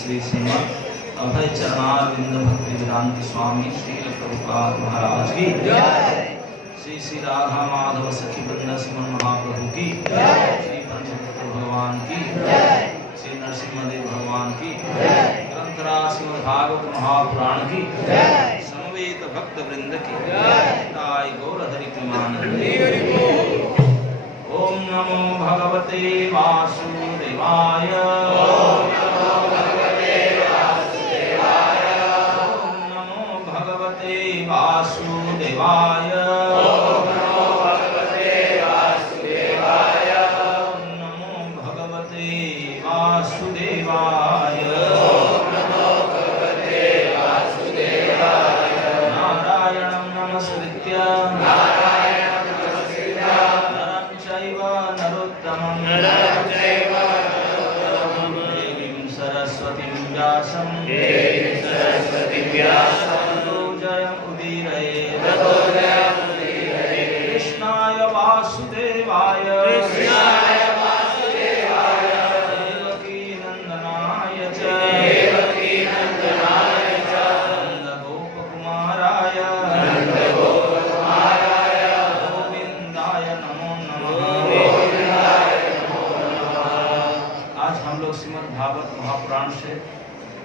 श्री श्रीमद अभय चरणारविंद भक्ति वेदांत स्वामी श्री प्रभुपाद महाराज की श्री श्री राधा माधव सखी वृंद सुमन महाप्रभु की श्री पंचतत्व भगवान की श्री नरसिंहदेव भगवान की ग्रंथराज श्रीमद् भागवत महापुराण की समवेत भक्त वृंद की ताई गौर हरि प्रेमानंद। ओम नमो भगवते वासुदेवाय। ओम नमो भगवते वासुदेवाय। ओम नमो भगवते वासुदेवाय। ओम नमो भगवते वासुदेवाय। ओम नमो भगवते वासुदेवाय। ओम नमो भगवते वासुदेवाय। नारायणं नमस्कृत्य देवीं सरस्वतीं व्यासं उदीरये कृष्णाय वासुदेवाय देवकी नंदनाय च नंदगोपकुमाराय गोविंदाय नमो नमः। आज हम लोग श्रीमद् भागवत महापुराण से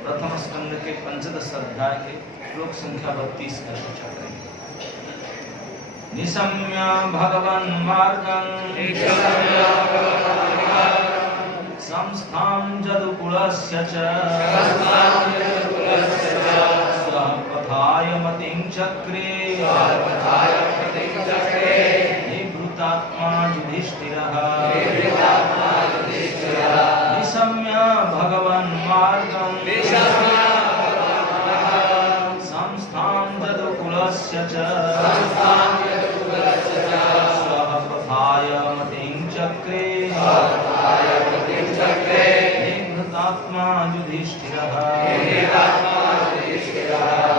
प्रथम स्कंद के पंचदश अध्याय के श्लोक संख्या 32 का चर्चा करेंगे। निशम्य भगवन् मार्गं संस्थां जदुकुलस्य च स्वपथाय मतिं चक्रे निवृत्तात्मा युधिष्ठिरः। निशम्य भगवन् मार्गं संस्थां जदुकुलस्य च स्वपथाय मतिं चक्रे निवृत्तात्मा युधिष्ठिरः।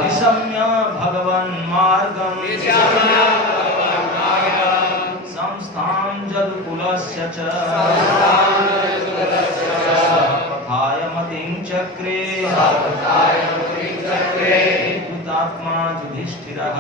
निशम्य भगवन् मार्गं संस्थां जदुकुलस्य च स्वपथाय मतिं चक्रे निवृत्तात्मा युधिष्ठिरः।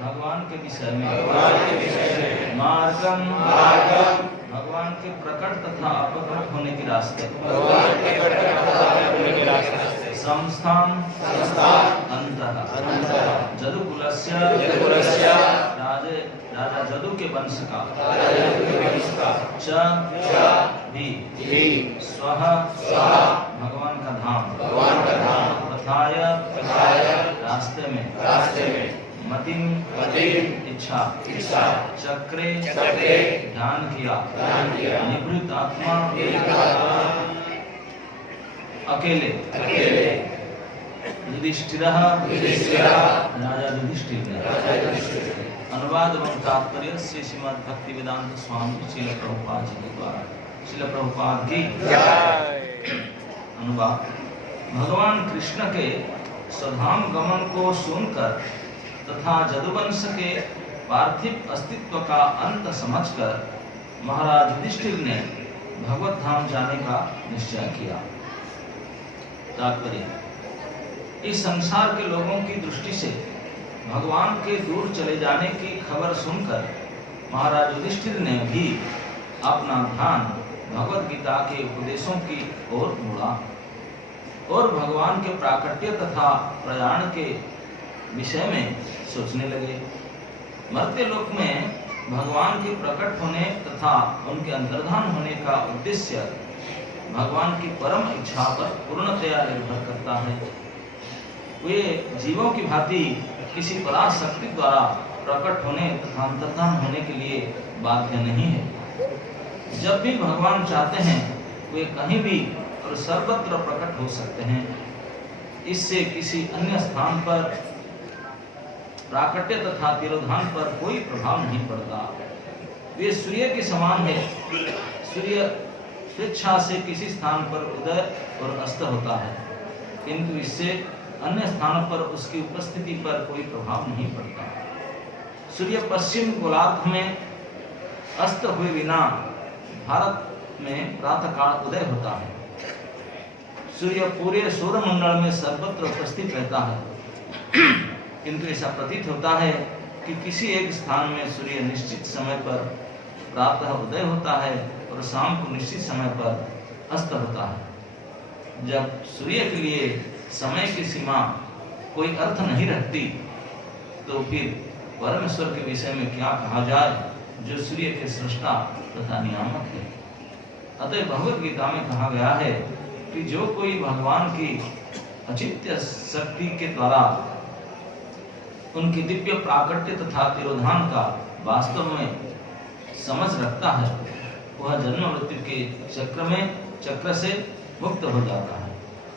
भगवान के विषय में मार्गम भगवान के प्रकट तथा अपप्रकट होने के रास्ते संस्थान अंतः जदुकुलस्य राजा जदु के वंश का च भी स्वः भगवान का धाम पथाय रास्ते में मतिम इच्छा चक्रे ध्यान किया निवृत्त आत्मा अकेले युधिष्ठिर राजा युधिष्ठिर। अनुवाद एवं तात्पर्य श्री श्रीमद् भक्ति वेदांत स्वामी श्रील प्रभुपाद जी के द्वारा। श्रील प्रभुपाद की अनुवाद। भगवान कृष्ण के स्वधाम गमन को सुनकर तथा जदुवंश के पार्थिव अस्तित्व का अंत समझकर महाराज युधिष्ठिर ने भगवत धाम जाने का निश्चय किया। तात्पर्य, इस संसार के लोगों की दृष्टि से भगवान के दूर चले जाने की खबर सुनकर महाराज युधिष्ठिर ने भी अपना ध्यान भगवत गीता के उपदेशों की ओर मोड़ा और भगवान के प्राकट्य तथा प्रयाण के विषय में सोचने लगे। मर्त्य लोक में भगवान के प्रकट होने तथा उनके अंतर्धान होने का उद्देश्य भगवान की परम इच्छा पर पूर्णतया निर्भर करता है। वे जीवों की भांति किसी पराशक्ति द्वारा प्रकट होने तथा अंतर्धान होने के लिए बाध्य नहीं है। जब भी भगवान चाहते हैं वे कहीं भी और सर्वत्र प्रकट हो सकते हैं। इससे किसी अन्य स्थान पर प्राकट्य तथा तिरोधान पर कोई प्रभाव नहीं पड़ता। वे सूर्य के समान है। सूर्य स्वेच्छा से किसी स्थान पर उदय और अस्त होता है, किंतु इससे अन्य स्थानों पर उसकी उपस्थिति पर कोई प्रभाव नहीं पड़ता। सूर्य पश्चिम गोलार्ध में अस्त हुए बिना भारत में प्रातःकाल उदय होता है। सूर्य पूरे सौरमंडल में सर्वत्र उपस्थित रहता है, किंतु ऐसा प्रतीत होता है कि किसी एक स्थान में सूर्य निश्चित समय पर प्रातः उदय होता है और शाम को निश्चित समय पर अस्त होता है। जब सूर्य के लिए समय की सीमा कोई अर्थ नहीं रखती, तो फिर परमेश्वर के विषय में क्या कहा जाए, जो सूर्य के सृष्टा तथा नियामक है। अतः भगवद गीता में कहा गया है कि जो कोई भगवान की अचिंत्य शक्ति के द्वारा उनकी दिव्य प्राकट्य तथा तिरोधान का वास्तव में समझ रखता है, वह जन्म मृत्यु के चक्र से मुक्त हो जाता है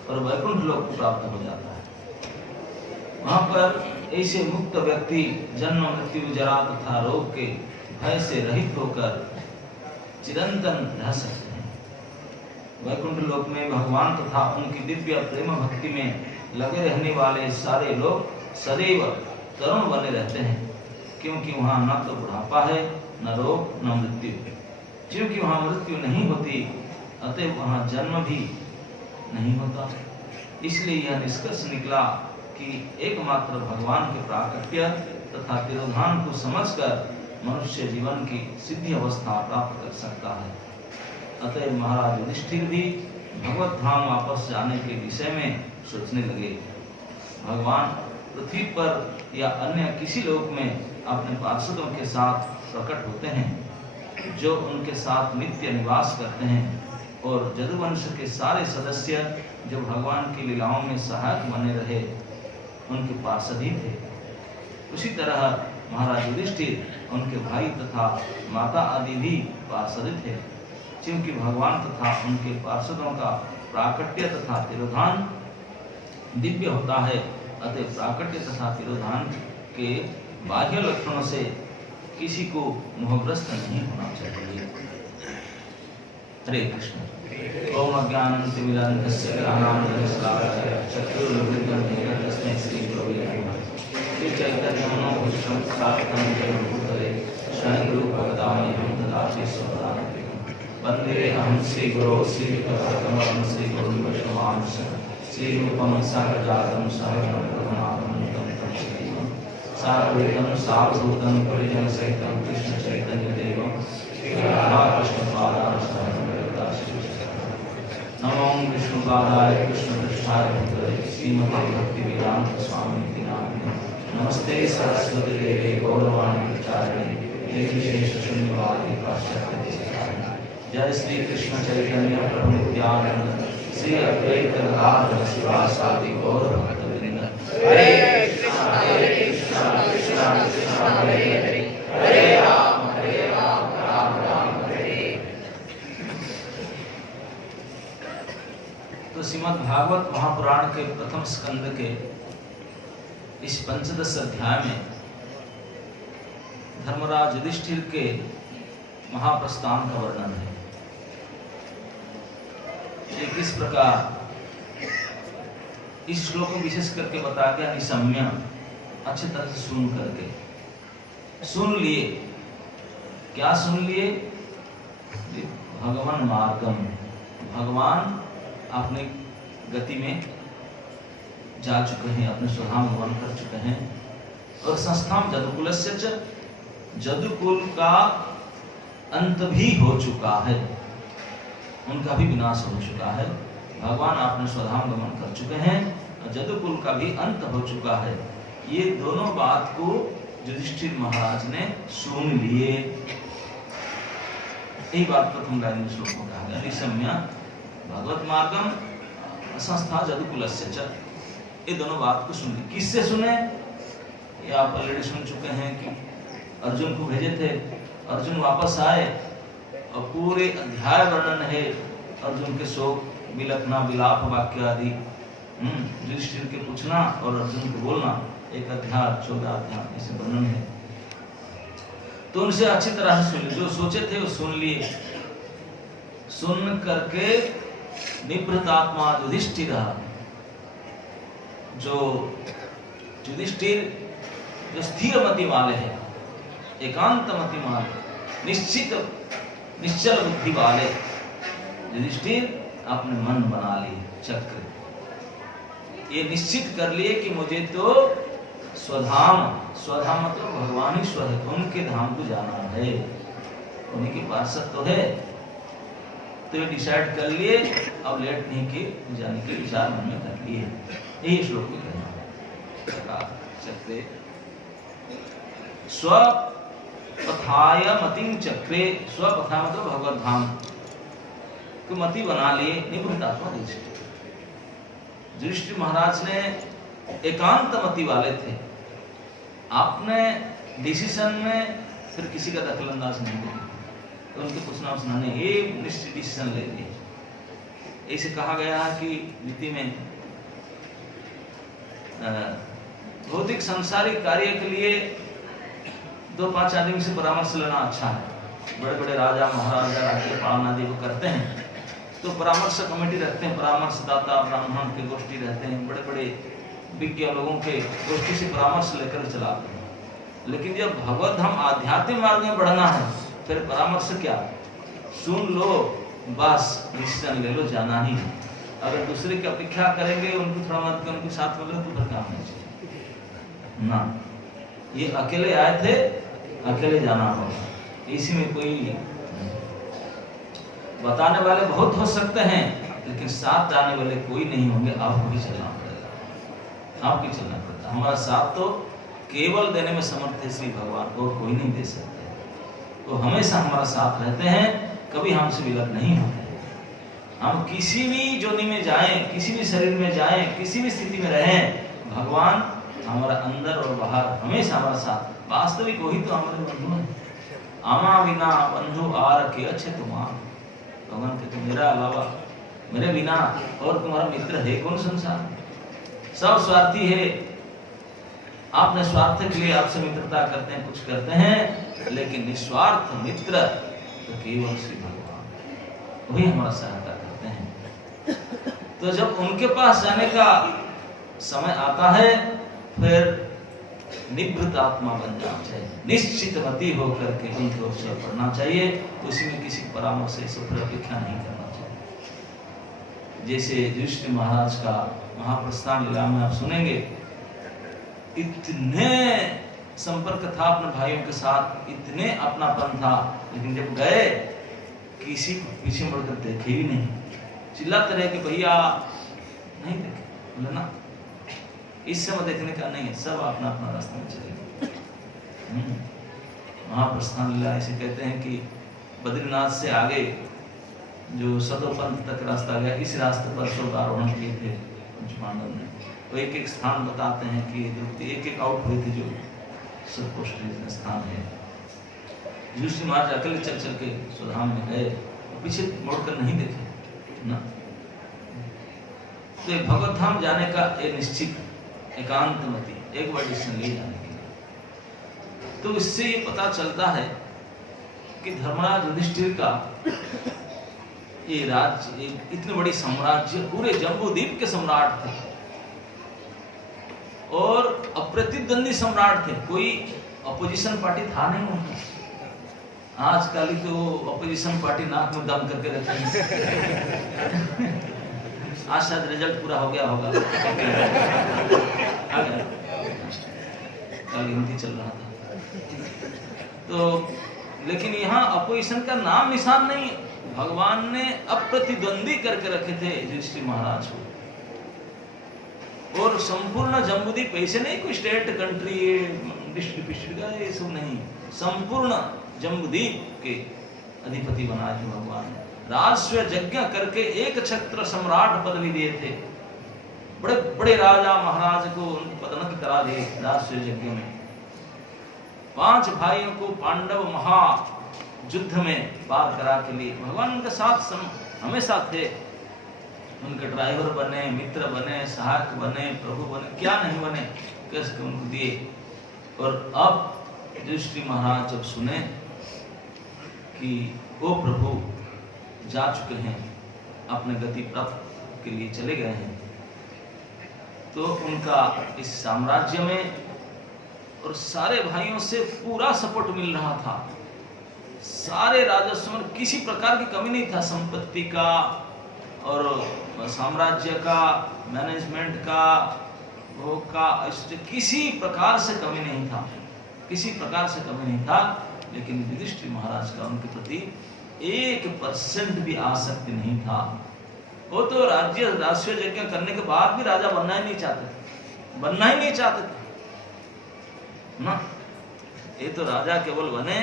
और वैकुंठ लोक को प्राप्त हो जाता है। वहां पर ऐसे मुक्त व्यक्ति जन्म मृत्यु जरा तथा रोग के भय से रहित होकर चिरंतन रह सकते हैं। वैकुंठ लोक में भगवान तथा उनकी दिव्य प्रेम भक्ति में लगे रहने वाले सारे लोग सदैव तरुण बने रहते हैं, क्योंकि वहाँ न तो बुढ़ापा है, न रोग, न मृत्यु। क्योंकि वहाँ मृत्यु नहीं होती, अतः वहाँ जन्म भी नहीं होता। इसलिए यह निष्कर्ष निकला कि एकमात्र भगवान के प्राकट्य तथा तिरोधान को समझकर मनुष्य जीवन की सिद्धि अवस्था प्राप्त कर सकता है। अतः महाराज युधिष्ठिर भी भगवत धाम वापस जाने के विषय में सोचने लगे। भगवान पृथ्वी पर या अन्य किसी लोक में अपने पार्षदों के साथ प्रकट होते हैं, जो उनके साथ नित्य निवास करते हैं, और जदुवंश के सारे सदस्य जो भगवान की लीलाओं में सहायक बने रहे, उनके पार्षद ही थे। उसी तरह महाराज युधिष्ठिर, उनके भाई तथा माता आदि भी पार्षद थे। क्योंकि भगवान तथा उनके पार्षदों का प्राकट्य तथा तिरोधान दिव्य होता है, अतः प्राकट्य तथा तिरोधान के बाह्य लक्षणों से किसी को मोहग्रस्त नहीं होना चाहिए। हरे कृष्ण। ओम अज्ञानतिमिरान्धस्य ज्ञानाञ्जनशलाकया चक्षुरुन्मिलितं येन तस्मै श्रीगुरवे नमः। श्रीचैतन्यमनोभीष्टं स्थापितं येन भूतले स्वयं रूपकदामह्यं ददाति स्वपदान्तिकम्। वन्देऽहं श्रीगुरो श्रीयुतपदकमलं श्रीगुरुं वैष्णवांश श्रीरूपं साग्रजातं सहजं रघुनाथं तं श्रीमं साद्वैतं सावधूतं परिजनसहितं कृष्णचैतन्यदेवं श्रीराधाकृष्णपादां शरणं नमो विष्णुपादाय कृष्णपृष्ठाय भूतले श्रीमते भक्तिवेदांत स्वामिनिति नामिने नमस्ते सरस्वती देवे गौरवाणी प्रचारिणे निर्विशेष शून्यवादी पाश्चात्य। जय श्री कृष्ण चैतन्य प्रभु नित्यानंद श्री अद्वैत गदाधर शिवासादि गौर भक्तवृंद। हरे कृष्ण कृष्ण कृष्ण हरे हरे, हरे राम राम राम हरे। तो श्रीमद् भागवत महापुराण के प्रथम स्कंद के इस पंचदश अध्याय में धर्मराज युधिष्ठिर के महाप्रस्थान का वर्णन है। ये किस प्रकार इस श्लोक में विशेष करके बताया गया निशम्य, अच्छी तरह से सुन करके, सुन लिए। क्या सुन लिए? भगवान मार्गम, भगवान अपने गति में जा चुके हैं, अपने स्वधाम गमन कर चुके हैं। और संस्थान जदुकुलस्य च, जदुकुल का अंत भी हो चुका है, उनका भी विनाश हो चुका है। भगवान अपने स्वधाम गमन कर चुके हैं और जदुकुल का भी अंत हो चुका है। ये दोनों बात को युधिष्ठिर महाराज ने सुन लिए। यही बात प्रथम लाइन में श्लोक में कहा गया, निशम्य भगवत मार्गम संस्था जदुकुलस्य च। ये दोनों बात को सुन लिए। किससे सुने? ये आप ऑलरेडी सुन चुके हैं कि अर्जुन को भेजे थे, अर्जुन वापस आए और पूरे अध्याय वर्णन है अर्जुन के शोक, विलपना, विलाप वाक्य आदि, युधिष्ठिर के पूछना और अर्जुन को बोलना, एक अध्याय 14 अध्याय ऐसे वर्णन है। तो उनसे अच्छी तरह से सुन लिए, जो सोचे थे वो सुन लिए। सुन करके निभृतात्मा युधिष्ठिर, जो युधिष्ठिर जो स्थिर मति वाले हैं, एकांत मति वाले, निश्चित निश्चल बुद्धि वाले युधिष्ठिर अपने मन बना लिए चक्र, ये निश्चित कर लिए कि मुझे तो स्वधाम, स्वधाम मतलब भगवान ही स्वर है, उनके धाम को जाना है, उन्हीं के पास तो है। तो ये डिसाइड कर लिए, अब लेट नहीं कि जाने के विचार मन में कर लिए। यही श्लोक में कहना सकते। स्वपथाय मतिं चक्रे, स्वपथा मतलब भगवत धाम को मति बना लिए निवृत्तात्मा युधिष्ठिर। युधिष्ठिर महाराज ने एकांत मति वाले थे, आपने डिसीजन में फिर किसी का दखल अंदाज नहीं किया, तो उनके पूछना सुनाने ये निश्चित डिसीजन ले लिए। ऐसे कहा गया है कि नीति में भौतिक सांसारिक कार्य के लिए 2-5 आदमी से परामर्श लेना अच्छा है। बड़े बड़े राजा महाराजा राज्य पालन आदि वो करते हैं तो परामर्श कमेटी रखते हैं, परामर्शदाता ब्राह्मण के गोष्ठी रहते हैं, बड़े बड़े विज्ञ लोगों के गोष्ठी से परामर्श लेकर चलाते हैं। लेकिन जब भगवत धाम आध्यात्मिक मार्ग में बढ़ना है फिर परामर्श क्या, सुन लो बस, डिसीजन ले लो, जाना ही है। अगर दूसरे की अपेक्षा करेंगे, उनको थोड़ा मत उनके साथ में तो फिर काम नहीं चाहिए ना। ये अकेले आए थे, अकेले जाना होगा, इसी में कोई बताने वाले बहुत हो सकते हैं लेकिन साथ जाने वाले कोई नहीं होंगे। आपको भी चलना पड़ेगा, आपको चलना पड़ता। हमारा साथ तो केवल देने में समर्थ है श्री भगवान, और कोई नहीं दे सकते। तो हमेशा हमारा साथ रहते हैं, कभी हमसे विलग नहीं होते। हम किसी भी जोनी में जाएं, किसी भी शरीर में जाएं, किसी भी स्थिति में रहें, भगवान हमारा अंदर और बाहर हमेशा हमारा साथ। वास्तविक वही तो हमारे बंधु हैं। आमा बिना बंधु आर के अच्छे तुम्हारा, भगवान कहते मेरा अलावा, मेरे बिना और तुम्हारा मित्र है कौन संसार। सब स्वार्थी है, आपने स्वार्थ के लिए आपसे मित्रता करते हैं, कुछ करते हैं, लेकिन निस्वार्थ मित्र तो केवल श्री भगवान, वही हमारा सहायता करते हैं। तो जब उनके पास जाने का समय आता है फिर निवृत्त आत्मा बन जाना चाहिए, निश्चित मति होकर के उनके ओर से पढ़ना चाहिए। उसी में किसी परामर्श से फिर अपेक्षा नहीं करना चाहिए। जैसे युधिष्ठिर महाराज का महाप्रस्थान लीला में आप सुनेंगे, इतने संपर्क था अपने भाइयों के साथ, इतने अपनापन था, लेकिन जब गए किसी को पीछे मुड़कर देखे ही नहीं। चिल्लाते रहे कि भैया नहीं देखे, बोले ना इस समय देखने का नहीं है, सब अपना अपना रास्ता में चले गए। महाप्रस्थान लीला ऐसे कहते हैं कि बद्रीनाथ से आगे जो सतोपंथ तक रास्ता गया, इस रास्ते पर सब आरोहण किए थे पांडव ने। तो एक एक स्थान बताते हैं कि द्रौपदी एक एक आउट हुए थे, जो सर्वोत्कृष्ट स्थान है। युधिष्ठिर महाराज अकेले चल चल के स्वधाम में गए, पीछे मुड़कर नहीं देखे ना। तो भगवत धाम जाने का एक निश्चित एकांत मति, एक बार डिसीजन ले जाने के। तो इससे ये पता चलता है कि धर्मराज युधिष्ठिर का ये राज्य, इतनी बड़ी साम्राज्य, पूरे जम्बूद्वीप के सम्राट थे, और अप्रतिद्वंदी सम्राट थे, कोई अपोजिशन पार्टी था नहीं उनका। आजकल ही तो अपोजिशन पार्टी नाक में दम करके रखी है। आज शायद रिजल्ट पूरा हो गया होगा। कल हिंदी चल रहा था तो, लेकिन यहाँ अपोजिशन का नाम निशान नहीं। भगवान ने अप्रतिद्वंदी करके रखे थे युधिष्ठिर महाराज को। और संपूर्ण जम्बूद्वीप ऐसे नहीं कोई स्टेट कंट्री डिस्ट्रिक्ट ये सब नहीं, संपूर्ण जम्बूद्वीप के अधिपति बनाए थे भगवान ने। राजस्व यज्ञ करके एक छत्र सम्राट पदवी दिए थे। बड़े बड़े राजा महाराज को पदोन्नत करा दिए राजस्व यज्ञ में। 5 भाइयों को पांडव महा युद्ध में पार करा के लिए भगवान उनके साथ हमेशा थे। उनके ड्राइवर बने, मित्र बने, सहायक बने, प्रभु बने, क्या नहीं बने, कैसे उनको दिए। और अब युधिष्ठिर महाराज जब सुने कि वो प्रभु जा चुके हैं, अपने गति प्राप्त के लिए चले गए हैं, तो उनका इस साम्राज्य में और सारे भाइयों से पूरा सपोर्ट मिल रहा था। सारे राजस्व में किसी प्रकार की कमी नहीं था, संपत्ति का और साम्राज्य का, मैनेजमेंट का, भोग का, किसी प्रकार से कमी नहीं था, किसी प्रकार से कमी नहीं था। लेकिन युधिष्ठिर महाराज का उनके प्रति 1% भी आसक्ति नहीं था। वो तो राजस्व यज्ञ करने के बाद भी राजा बनना ही नहीं चाहते थे, बनना ही नहीं चाहते थे ना। ये तो राजा केवल बने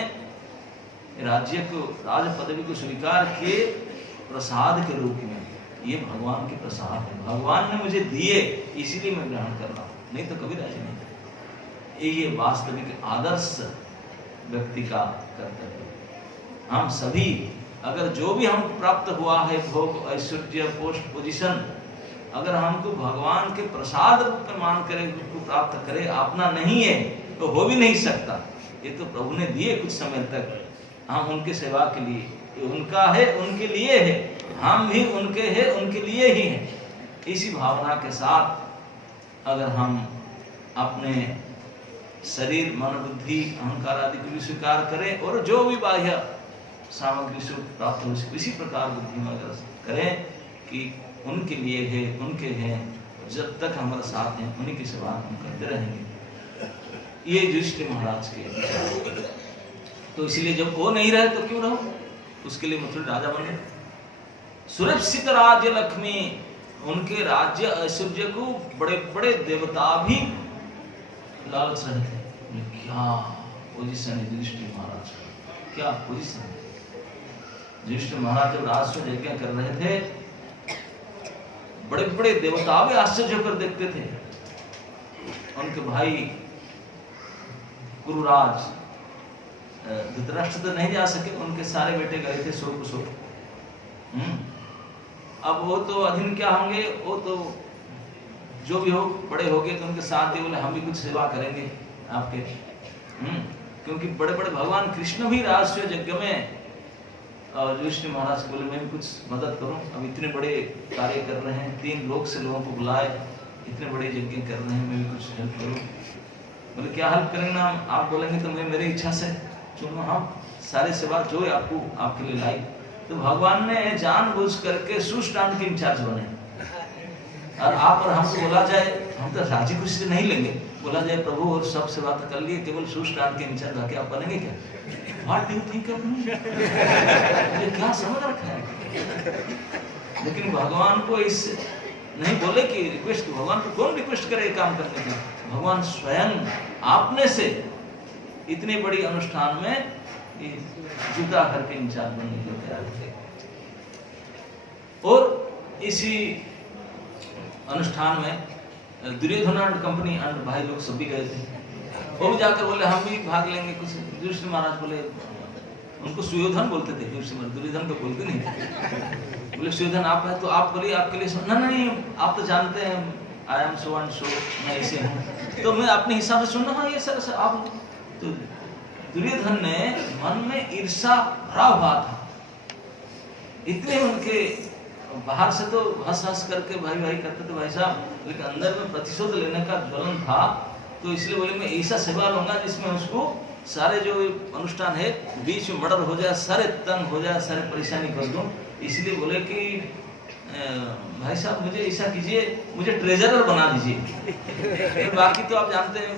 राज्य को, राज पदवी को स्वीकार किए प्रसाद के रूप में। ये भगवान के प्रसाद है, भगवान ने मुझे दिए इसीलिए मैं ग्रहण कर रहा हूँ, नहीं तो कभी राजी नहीं था। ये वास्तविक आदर्श व्यक्ति का कर्तव्य। हम सभी अगर जो भी हमको प्राप्त हुआ है, भोग, ऐश्वर्य, पोस्ट, पोजीशन, अगर हमको भगवान के प्रसाद रूप में मान करे, उसको प्राप्त करे, अपना नहीं है तो हो भी नहीं सकता। ये तो प्रभु ने दिए कुछ समय तक, हम उनके सेवा के लिए, उनका है, उनके लिए है, हम भी उनके हैं, उनके लिए ही हैं। इसी भावना के साथ अगर हम अपने शरीर, मन, बुद्धि, अहंकार आदि को भी स्वीकार करें और जो भी बाह्य सामग्री से प्राप्त हो इसी प्रकार बुद्धि में अगर करें कि उनके लिए है, उनके हैं, जब तक हमारे साथ हैं उन्हीं की सेवा हम करते रहेंगे। ये युधिष्ठिर महाराज के। तो इसलिए जब वो नहीं रहे तो क्यों रहो, उसके लिए मतलब राजा बने। सुरक्षित राज्य लक्ष्मी, उनके राज्य ऐश्वर्य को बड़े बड़े देवता भी लालच रहे थे। क्या पोजीशन है युधिष्ठिर महाराज का, क्या पोजीशन है। युधिष्ठिर महाराज जब राजस्व यज्ञ कर रहे थे, बड़े बड़े देवता भी आश्चर्य होकर देखते थे। उनके भाई कुरुराज धृतराष्ट्र तो नहीं जा सके, उनके सारे बेटे गए थे सो कुसो। अब वो तो अधीन क्या होंगे, वो तो जो भी हो बड़े हो गए तो उनके साथ ही बोले हम भी कुछ सेवा करेंगे आपके। क्योंकि बड़े बड़े भगवान कृष्ण भी राजस्व यज्ञ में युधिष्ठिर महाराज बोले मैं भी कुछ मदद करूं, अब इतने बड़े कार्य कर रहे हैं, 3 लोक से लोगों को बुलाए, इतने बड़े यज्ञ कर रहे हैं, मैं भी कुछ हेल्प करूं। बोले क्या हेल्प करेंगे ना, आप बोलेंगे तो मैं मेरी इच्छा से चुनो, हम सारे सेवा जो है आपको आपके लिए लाई। तो भगवान ने जानबूझ करके सुष्टान के इंचार्ज बने। और आप और हमको बोला जाए, हम तो राजी खुशी से नहीं लेंगे, बोला जाए प्रभु और सब सेवा तो कर लिए, केवल सुष्टान के इंचार्ज आके आप बनेंगे क्या? What do you think of me? ये क्या समझ रखा है? लेकिन भगवान को इस नहीं बोले कि रिक्वेस्ट, भगवान को कौन रिक्वेस्ट करे काम करने का। भगवान स्वयं आपने से इतनी बड़ी अनुष्ठान में जुटा करके इंचार्ज बनने के तैयार थे। और इसी अनुष्ठान में दुर्योधन एंड कंपनी एंड भाई लोग सब भी गए थे। वो भी जाकर बोले हम भी भाग लेंगे कुछ। युधिष्ठिर महाराज बोले, उनको सुयोधन बोलते थे, दुर्योधन को बोलते नहीं थे। बोले सुयोधन आप है तो आप बोलिए, आपके लिए नहीं आप तो जानते हैं I am so and so, मैं ऐसे हूँ तो मैं अपने हिसाब से सुनना। हाँ ये सर आप। तो दुर्योधन ने मन में ईर्षा भरा हुआ था, इतने उनके बाहर से तो हंस हंस करके भाई भाई करते थे भाई साहब, लेकिन अंदर में प्रतिशोध लेने का ज्वलन था। तो इसलिए बोले मैं ऐसा सेवा लूंगा जिसमें उसको सारे जो अनुष्ठान है बीच में मर्डर हो जाए, सारे तंग हो जाए, सारे परेशानी कर दूं। इसलिए बोले कि भाई साहब मुझे ऐसा कीजिए, मुझे ट्रेजरर बना दीजिए। बाकी तो आप जानते हैं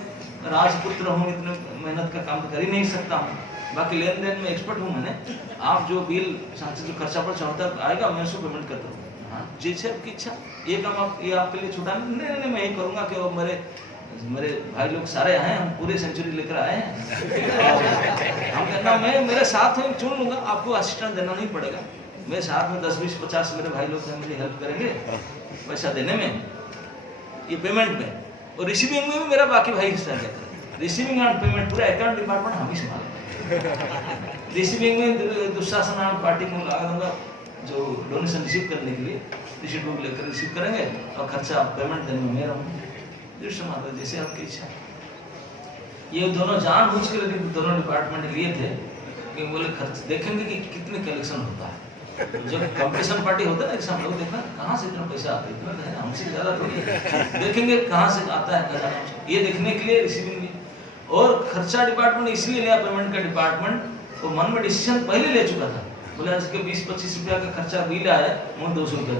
राजपुत्र हूँ, इतने मेहनत का काम कर ही नहीं सकता हूँ, बाकी लेन देन में एक्सपर्ट हूँ मैंने। आप जो बिल सांचे जो खर्चा पर चाहता आएगा मैं उसको पेमेंट करता हूँ। हाँ जैसे आपकी इच्छा, ये काम आप ये आपके लिए छुटा नहीं मैं ही करूँगा कि मेरे भाई लोग सारे आए हैं, हम पूरे सेंचुरी लेकर आए हैं। हम कहना मैं मेरे साथ में चुन लूंगा, आपको असिस्टेंट देना नहीं पड़ेगा। मेरे साथ में 10 20 50 मेरे भाई लोग हैं, मुझे हेल्प करेंगे पैसा देने में, ये पेमेंट में, और रिसीविंग में भी मेरा बाकी भाई हिस्सा कहता है। रिसीविंग एंड पेमेंट पूरा अकाउंट डिपार्टमेंट हम ही संभालेंगे। रिसीविंग में दुशासन पार्टी को लगा दूंगा जो डोनेशन रिसीव करने के लिए रिसीट बुक लेकर रिसीव करेंगे, और खर्चा पेमेंट देने में मेरा हूँ। जैसे आपकी इच्छा। ये दोनों जानबूझ के लेकिन दोनों डिपार्टमेंट लिए थे कि बोले खर्च देखेंगे कि कितने कलेक्शन होता है। जब कंपटीशन पार्टी होता है ना एग्जाम, लोग देखना कहाँ से इतना पैसा आता है, इतना है हमसे ज्यादा थोड़ी है, देखेंगे कहाँ से आता है, ये देखने के लिए रिसीविंग भी। और खर्चा डिपार्टमेंट इसलिए लिया, पेमेंट का डिपार्टमेंट वो मन में डिसीजन पहले ले चुका था। बोले इसके 20-25 रुपया का खर्चा बिल आया, मैं 200 रुपया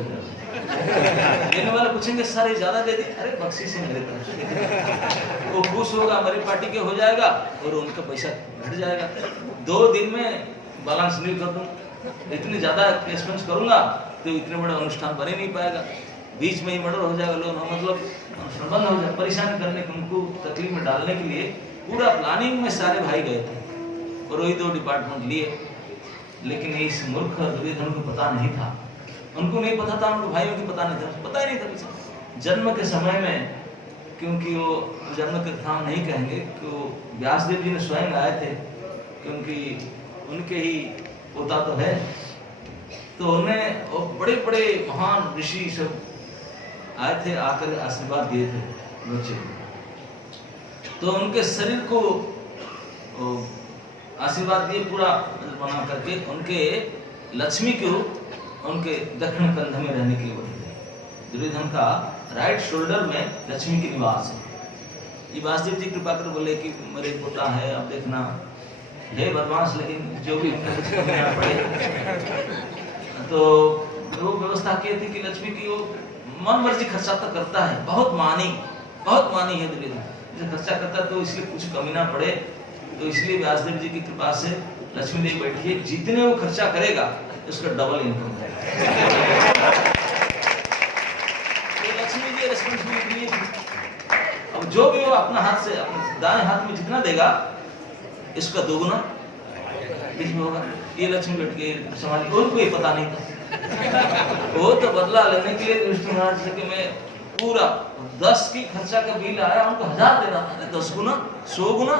लेने वाले पूछेंगे सर ये ज्यादा दे दी, अरे बख्शी से मेरे तरफ वो खुश होगा, हमारी पार्टी के हो जाएगा और उनका पैसा घट जाएगा। 2 दिन में बैलेंस नहीं कर दूं, इतनी ज्यादा एक्सपेंस करूंगा तो इतने बड़ा अनुष्ठान बन ही नहीं पाएगा, बीच में ही मर्डर हो जाएगा, लोग मतलब बंद हो जाए, परेशान करने के उनको तकलीफ में डालने के लिए पूरा प्लानिंग में सारे भाई गए थे और वही 2 डिपार्टमेंट लिए। लेकिन इस मूर्ख दुर्योधन को पता नहीं था, उनको नहीं पता था, उनको भाइयों को पता नहीं था, पता ही नहीं था पीछे जन्म के समय में, क्योंकि वो जन्म के कथा नहीं कहेंगे कि वो व्यासदेव जी ने स्वयं आए थे, क्योंकि उनके ही पोता तो है, तो उन्हें बड़े बड़े महान ऋषि सब आए थे, आकर आशीर्वाद दिए थे बच्चे को। तो उनके शरीर को आशीर्वाद दिए पूरा बना करके, उनके लक्ष्मी को उनके दक्षिण कंध में रहने के लिए बोले थे। दुर्योधन का राइट शोल्डर में लक्ष्मी की निवास है। ये वासुदेव जी कृपा कर बोले कि मेरे पोता है, अब देखना है बदमाश, लेकिन जो भी पड़े तो वो व्यवस्था की थी कि लक्ष्मी की वो मन मर्जी खर्चा तो करता है, बहुत मानी है दुर्योधन, जो खर्चा करता तो इसलिए कुछ कमी ना पड़े, तो इसलिए व्यासदेव जी की कृपा से लक्ष्मी देवी बैठी है, जितने वो खर्चा करेगा उसका डबल इनकम है। तो लक्ष्मी जी रिस्पांसिबिलिटी लिए थी, अब जो भी वो अपना हाथ से अपने दाएं हाथ में जितना देगा इसका 2 गुना बीच में होगा। ये लक्ष्मी बैठ के संभाली, उनको ये पता नहीं था। वो तो बदला लेने के लिए विष्णु महाराज से कि मैं पूरा 10 की खर्चा का बिल आया, उनको 1000 देना, 10 गुना 100 गुना,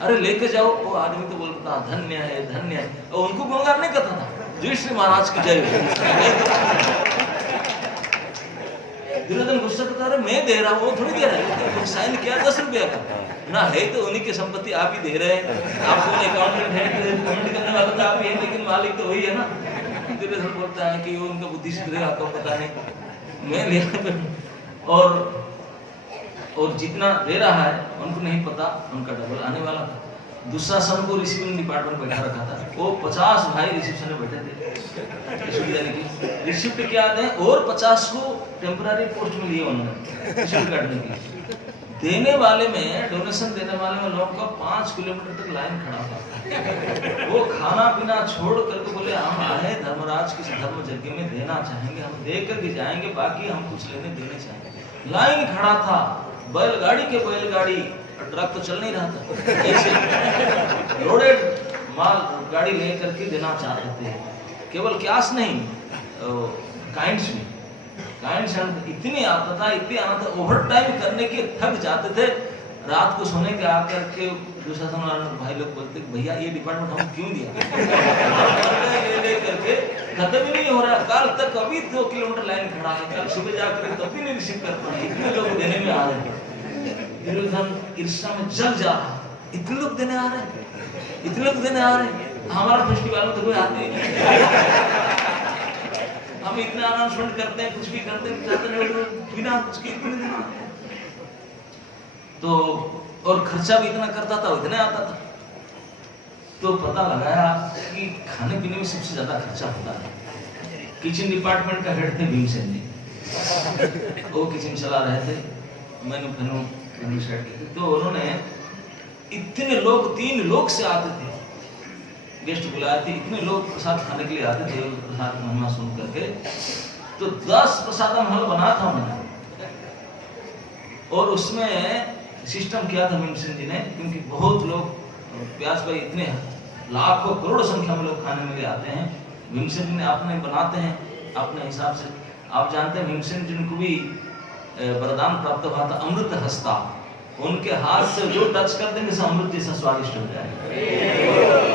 अरे लेके जाओ। वो आदमी तो बोलता धन्य है, और उनको गुणगान नहीं करता था, युधिष्ठिर महाराज की जय। दुर्योधन गुस्सा करता, अरे मैं दे रहा हूँ, वो थोड़ी दे रहा है, साइन किया 10 रुपया का ना है, तो उन्हीं की संपत्ति आप ही दे रहे हैं, आपको अकाउंटेंट है, पेमेंट करने वाला तो आप ही है, लेकिन मालिक तो वही है ना। दुर्योधन बोलता है कि वो उनका बुद्धि सुधरेगा, आपको पता नहीं, मैं ले और जितना दे रहा है उनको नहीं पता, उनका डबल आने वाला था। दुशासन को रिसीविंग डिपार्टमेंट बैठा रखा था, वो 50 भाई रिसेप्शन में बैठे थे रिसीव देने की, रिसिप्ट क्या दें, और 50 को टेम्पररी पोस्ट में लिए उन्होंने रिसिप्ट काटने की। देने वाले में, डोनेशन देने वाले में लोगों का 5 किलोमीटर तक लाइन खड़ा था। वो खाना पीना छोड़ करके बोले हम आए धर्मराज किस धर्म यज्ञ में देना चाहेंगे, हम दे करके जाएंगे, बाकी हम कुछ लेने देने चाहेंगे। लाइन खड़ा था, बैलगाड़ी के बैलगाड़ी, ट्रक तो चल नहीं रहा था, ऐसे लोडेड माल गाड़ी लेकर के देना चाहते थे। केवल कैश नहीं, काइंड्स में, काइंड्स इतने आता था, इतने आना था, ओवर टाइम करने के थक जाते थे। रात को सोने के आकर के दुशासन वाले भाई लोग बोलते भैया ये डिपार्टमेंट हम क्यों दिया, ले करके खत्म ही नहीं हो रहा, कल तक अभी 2 किलोमीटर लाइन खड़ा है, कल सुबह जाकर तब भी नहीं रिसीव कर पाए, इतने लोग देने में आ रहे हैं। दुर्योधन ईर्ष्या में जल जा रहा, इतने लोग देने आ रहे हैं, इतने लोग देने आ रहे हैं, हमारा फेस्टिवल में तो कोई आते ही नहीं, हम इतना अनाउंसमेंट करते हैं, कुछ भी करते हैं, बिना कुछ के इतने दिन आते हैं। तो और खर्चा भी इतना करता था, इतने आता था। तो पता लगाया कि खाने पीने में सबसे ज्यादा खर्चा होता है। किचन डिपार्टमेंट का हेड थे भीमसेन जी, वो किचन चला रहे थे, मैंने तो उन्होंने इतने लोग 3 लोग से आते थे, गेस्ट बुलाए थे, इतने लोग प्रसाद खाने के लिए आते थे प्रसाद महिमा सुन करके। तो 10 प्रसादम हल बना था मैंने, और उसमें सिस्टम किया था भीमसेन जी ने, क्योंकि बहुत लोग व्यास भाई इतने लाखों करोड़ संख्या में लोग खाने में ले आते हैं। भीमसेन जी ने अपने बनाते हैं अपने हिसाब से। आप जानते हैं भीमसेन जी को भी वरदान प्राप्त हुआ था अमृत हस्ता, उनके हाथ से जो टच कर देंगे सब अमृत जैसा स्वादिष्ट हो जाएगा।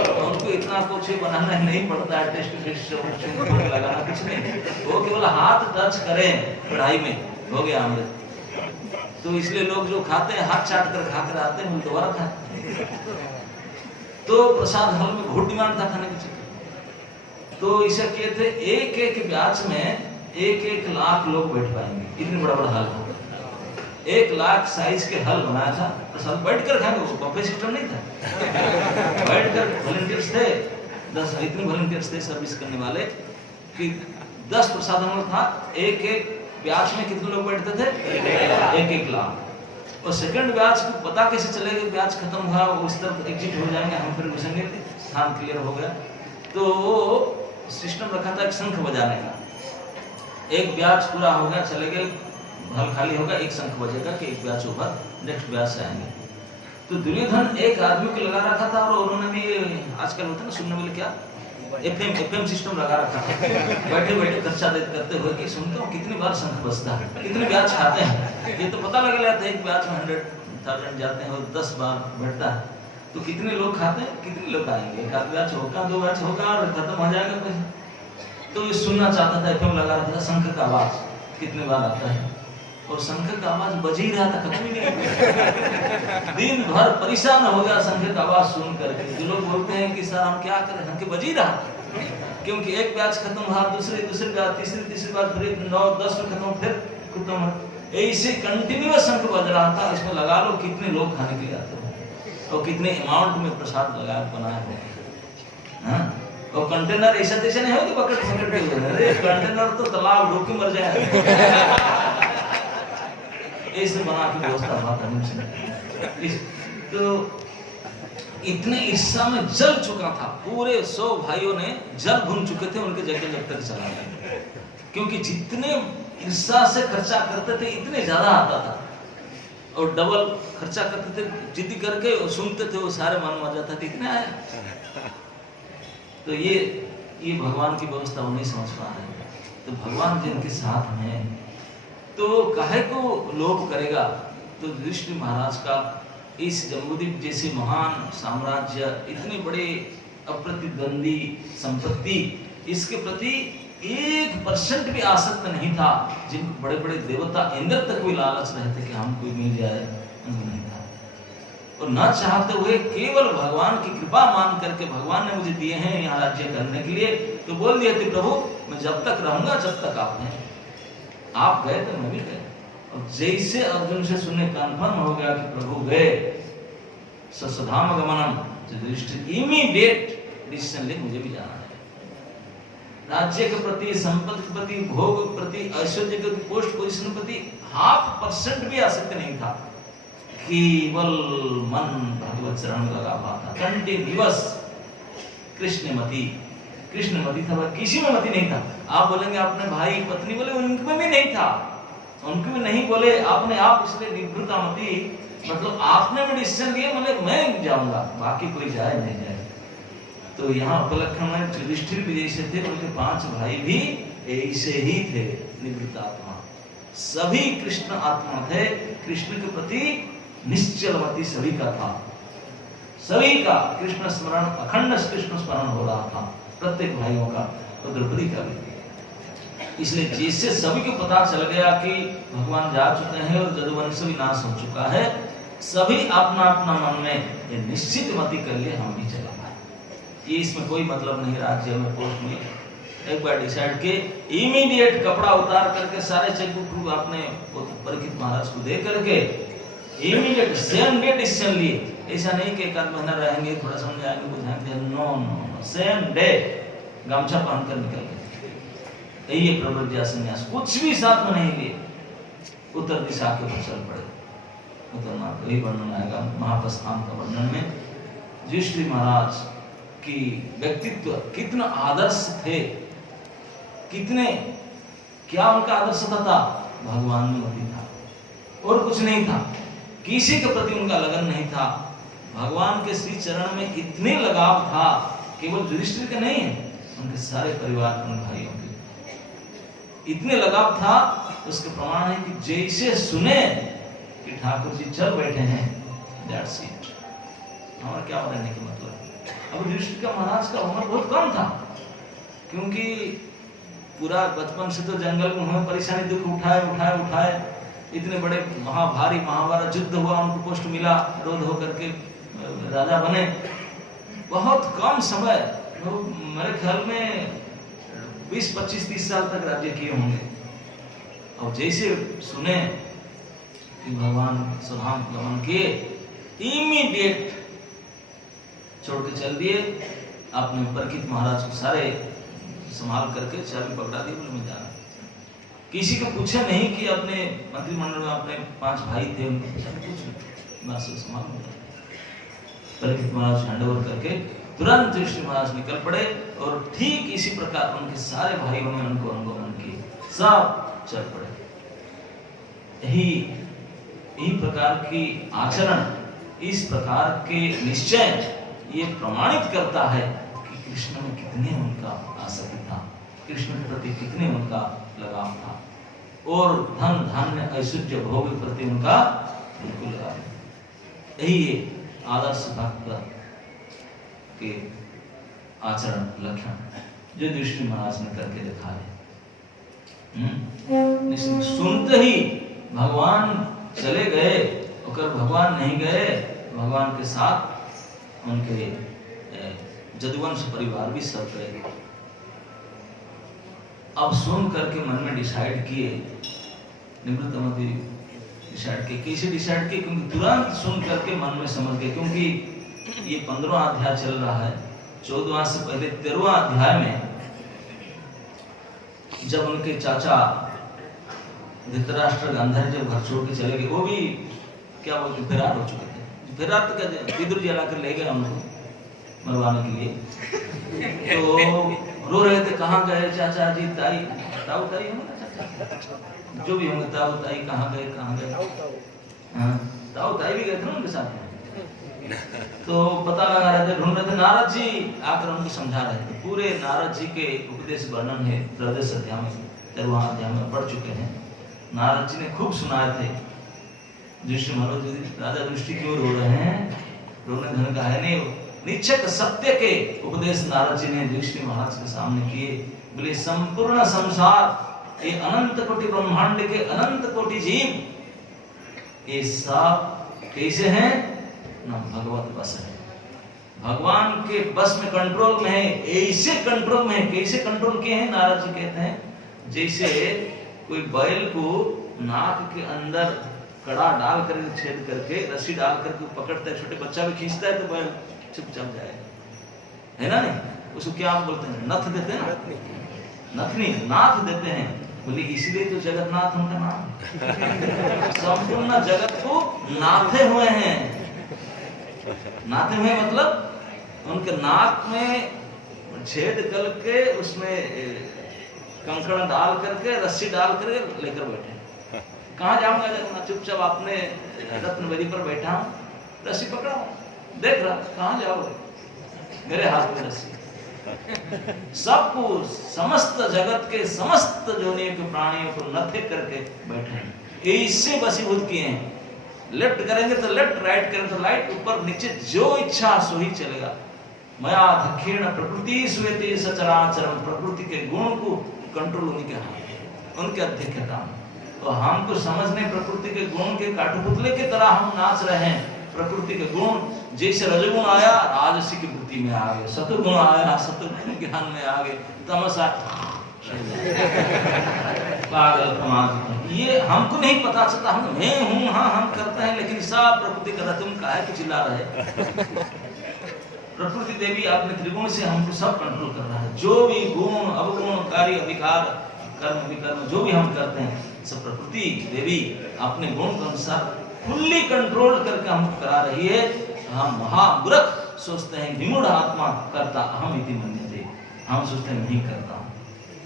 तो उनको इतना कुछ बनाना नहीं पड़ता है, टेस्ट लगाना कुछ नहीं, वो केवल हाथ टच करें कढ़ाई में हो गया अमृत। तो इसलिए लोग जो खाते हैं हाथ चाट कर खाकर आते हैं, दोबारा खाते। तो प्रसाद हॉल में बहुत डिमांड था खाने की चक्कर। तो इसे किए थे एक ब्याच में 1 लाख लोग बैठ पाएंगे, इतने बड़ा बड़ा हल था। 1 लाख साइज के हल बनाया था, प्रसाद बैठ कर खाएंगे, वो बफे सिस्टम नहीं था, बैठ कर वॉलंटियर्स थे 10, इतने वॉलंटियर्स थे सर्विस करने वाले कि 10 प्रसाद हल था। एक ब्याच में कितने लोग बैठते थे? 1 लाख। और सेकंड ब्याच को पता कैसे चलेगा ब्याच खत्म हुआ, वो इस तरफ एग्जिट हो जाएंगे, हम फिर घुसेंगे, स्थान क्लियर हो गया। तो वो सिस्टम रखा था एक शंख बजाने का, एक ब्याच पूरा हो गया चले गए, हल खाली होगा, एक शंख बजेगा कि एक ब्याच ऊपर नेक्स्ट ब्याच से आएंगे। तो दुर्योधन एक आदमी को लगा रखा था, और उन्होंने भी आजकल होता है ना सुनने वाले क्या एफएम सिस्टम लगा रखा था, बैठे बैठे खर्चा करते हुए कि सुनते हो कितनी बार शंख बजता है, कितने ब्याच खाते हैं, ये तो पता लग जाता है। एक ब्याच में 100,000 जाते हैं और 10 बार बैठता है, तो कितने लोग खाते हैं, कितने लोग आएंगे, एक आध ब्याच होगा, 2 ब्याच होगा और खत्म हो जाएगा पैसा। तो ये सुनना चाहता था, एफएम लगा रखा था, शंख का आवाज कितने बार आता है, और शंख का आवाज बज ही रहा था, खत्म ही नहीं। दिन भर परेशान हो गया शंख का आवाज सुन करके। जो लोग बोलते हैं कि सर हम क्या करें, शंख बज ही रहा, क्योंकि एक बैच खत्म हुआ, दूसरी बैच, तीसरी बार, फिर 9-10 में खत्म, फिर खत्म, ऐसे कंटिन्यूअस शंख बज रहा था। इसमें लगा लो कितने लोग खाने के लिए आते हो और कितने अमाउंट में प्रसाद लगाया बनाया हो। और कंटेनर ऐसा तैसा नहीं हो कि पकड़ के, अरे कंटेनर तो तालाब डूब के मर जाए, ऐसे बना के व्यवस्था हुआ था। तो इतने ईर्षा में जल चुका था, पूरे 100 भाइयों ने जल भून चुके थे, उनके जगह जब तक चला गया, क्योंकि जितने ईर्षा से खर्चा करते थे इतने ज्यादा आता था, और डबल खर्चा करते थे, जिद्दी करके सुनते थे वो सारे मान आ जाता था, इतने आया। तो ये भगवान की व्यवस्था वो नहीं समझ पा रहे। तो भगवान जिनके साथ हैं तो काहे को लोभ करेगा। तो युधिष्ठिर महाराज का इस जम्बूद्वीप जैसे महान साम्राज्य, इतने बड़े अप्रतिद्वंदी संपत्ति, इसके प्रति 1% भी आसक्त नहीं था। जिन बड़े बड़े देवता इंद्र तक भी लालच रहते कि हम कोई मिल जाए, नहीं था। और न चाहते हुए केवल भगवान की कृपा मान करके, भगवान ने मुझे दिए हैं यहाँ राज्य करने के लिए, तो बोल दिए थे प्रभु मैं जब तक रहूंगा जब तक आप हैं। आप गए तो मैं भी गए, और जैसे अर्जुन से सुनने कन्फर्म हो गया कि प्रभु गए, ससधाम गमनम, इमीडिएट डिसीजन ले मुझे भी जाना है। राज्य के प्रति, संपत्ति के प्रति, भोग के प्रति, ऐश्वर्य के प्रति, पोस्ट पोजीशन के प्रति 0.5% भी आसक्त नहीं था। केवल मन भगवत चरण में लगा हुआ था, कंटिन्यूअस कृष्णमती था, किसी में मति नहीं था। आप बोलेंगे अपने भाई पत्नी, बोले उनमें भी नहीं था, उनके में नहीं बोले, आपने आप इसलिए निवृत्ता मती, मतलब आपने भी डिसीजन लिया, मतलब मैं जाऊंगा, बाकी कोई जाए नहीं जाए। तो यहाँ उपलक्षण में युधिष्ठिर भी जैसे थे, उनके 5 भाई भी ऐसे ही थे, निवृत्त आत्मा, सभी कृष्ण आत्मा थे, कृष्ण के प्रति निश्चलमति सभी का था, सभी का कृष्ण स्मरण, अखंड कृष्ण स्मरण हो रहा था, प्रत्येक भाइयों का, तो द्रौपदी का भी। इसलिए जिससे सभी को पता चल गया कि भगवान जा चुके हैं और जदुवंश भी नाश हो चुका है, सभी अपना अपना मन में ये निश्चित मति कर लिए हम भी चलेंगे। ये इसमें कोई मतलब नहीं राज्य में, पोस्ट में, एक बार डिसाइड किए, इमीडिएट कपड़ा उतार करके सारे चेकबुक आपने परीक्षित महाराज को दे करके इमीडिएट सेम डे डिसीजन लिए। ऐसा नहीं कि एक आध महीना रहेंगे, थोड़ा समझाएंगे बुझाएंगे, नो नो, सेम डे गमछा पहन कर निकल गए। यही प्रव्रज्या संन्यास, कुछ भी साथ में नहीं लिए, उत्तर दिशा के ऊपर चल पड़े। उतरना वही वर्णन आएगा महाप्रस्थान का वर्णन में। युधिष्ठिर महाराज की व्यक्तित्व कितना आदर्श थे, कितने, क्या उनका आदर्शता था, भगवान में मति था और कुछ नहीं था, किसी के प्रति उनका लगन नहीं था। भगवान के श्री चरण में इतने लगाव था, केवल युधिष्ठिर के नहीं है, उनके सारे परिवार उन भाइयों के इतने लगाव था। उसके प्रमाण है कि जैसे सुने कि ठाकुर जी चल बैठे हैं, दैट्स इट, हमारा क्या रहने का मतलब। अब युधिष्ठिर का महाराज का उम्र बहुत कम था, क्योंकि पूरा बचपन से तो जंगल में उन्होंने परेशानी दुख उठाए, इतने बड़े भारी महाभारत युद्ध हुआ, उनको पोस्ट मिला, रोध होकर के राजा बने। बहुत कम समय, मेरे ख्याल में 20, 25, 30 साल तक राज्य किए होंगे। और जैसे सुने कि भगवान स्वधाम गमन किए, इमीडिएट छोड़ के चल दिए। आपने परीक्षित महाराज को सारे संभाल करके चाबी पकड़ा दी, बोले मैं जा रहा हूं। किसी को पूछे नहीं कि अपने मंत्रिमंडल में अपने 5 भाई थे, उनको कुछ बस संभाल। परीक्षित महाराज हैंड ओवर करके तुरंत युधिष्ठिर महाराज निकल पड़े, और ठीक इसी प्रकार उनके सारे भाइयों ने उनको अनुगमन किए, सब चल पड़े। यही प्रकार की आचरण, इस प्रकार के निश्चय ये प्रमाणित करता है कि कृष्ण में कितने उनका आसक्ति था, कृष्ण के प्रति कितने उनका लगाव था, और धन धान्य ऐश्वर्य भोग के प्रति उनका बिल्कुल लगाव नहीं। यही आदर्श भक्त के आचरण लक्षण जो युधिष्ठिर महाराज ने करके दिखा है। सुनते ही भगवान चले गए, और भगवान नहीं गए, भगवान के साथ उनके जदुवंश परिवार भी सब गए। अब सुन करके मन में डिसाइड किए, निवृत्तमति डिसाइड किए। कैसे डिसाइड किए? क्योंकि तुरंत सुन करके मन में समझ गए, क्योंकि ये 15वां अध्याय चल रहा है, 14वां से पहले 13वां अध्याय में जब उनके चाचा धृतराष्ट्र गांधारी जब घर छोड़ के चले गए, वो भी क्या बोलते फरार हो चुके थे। फरार तो क्या, विदुर जी लाकर ले गए उनको मरवाने के लिए। तो रो रहे थे, कहाँ गए चाचा जी, ताई, ताऊ ताई होंगे, जो भी होंगे, ताऊ ताई कहाँ गए, ताऊ ताई भी गए थे उनके साथ। तो पता लगा रहे थे, ढूंढ रहे थे। नारद जी आकर उनको समझा रहे थे। पूरे नारद जी के उपदेश वर्णन है त्रयोदश अध्याय में, 13वां अध्याय में पढ़ चुके हैं। नारद जी ने खूब सुनाए थे। युधिष्ठिर महाराज राजा युधिष्ठिर क्यों रो रहे हैं? रोने धन का है नहीं। निश्चक सत्य के उपदेश नारद जी ने युधिष्ठिर महाराज के सामने किए। बोले संपूर्ण संसार, ये अनंत कोटि ब्रह्मांड के अनंत कोटि जीव, ये सब कैसे हैं? ना भगवत बस है, भगवान के बस में, कंट्रोल में है। ऐसे कंट्रोल में है, कैसे कंट्रोल किए हैं? नारद जी कहते हैं जैसे कोई बैल को नाक के अंदर कड़ा डाल कर छेद करके रस्सी डाल करके पकड़ता है, छोटे बच्चा भी खींचता है तो बैल चुपचाप जाएगा, है ना? नहीं, उसको क्या आप बोलते हैं? नथ देते हैं ना, नथनी, नाथ देते हैं। बोले इसीलिए तो जगन्नाथ उनका नाम। संपूर्ण जगत को नाथे हुए हैं। नाथे हुए मतलब उनके नाक में छेद करके उसमें कंकड़ डाल करके रस्सी डाल करके लेकर बैठे। कहाँ जाऊंगा जगन्नाथ? चुपचाप अपने रत्नवेदी पर बैठा हूँ, रस्सी पकड़ा हूँ, देख रहा, कहाँ जाओगे? मेरे हाथ में रस्सी। सबको, समस्त जगत के समस्त जोनियों के प्राणियों को नथे करके बैठे हैं। इससे वशीभूत किए हैं। लेफ्ट करेंगे तो लेफ्ट, राइट करेंगे तो राइट, ऊपर नीचे जो इच्छा सो ही चलेगा। मया दक्षिण प्रकृति स्वेते सचराचरम, प्रकृति के गुण को कंट्रोल उनके हाथ, उनके अध्यक्षता में। तो हमको समझने प्रकृति के गुण के काठपुतले की तरह हम नाच रहे हैं। प्रकृति के गुण जैसे रजगुण आया राजसी की वृत्ति में आ गए, सतुगुण आया सतुगुण ज्ञान में आ गए, तमस आया पागल समाज, ये हमको नहीं पता चलता, हम मैं हूँ, हाँ हम करते हैं, लेकिन सब प्रकृति कर रहा है। तुम काहे को चिल्ला रहे? प्रकृति देवी अपने त्रिगुण से हमको सब कंट्रोल कर रहा है। जो भी गुण अवगुण कार्य विकार कर्म विकर्म जो भी हम करते हैं, सब प्रकृति देवी अपने गुण के अनुसार फुल्ली कंट्रोल करके हमको करा रही है। हम महामूर्ख सोचते हैं, विमूढ़ आत्मा करता अहम इति मन्यते, हम सोचते हैं नहीं करता हूँ,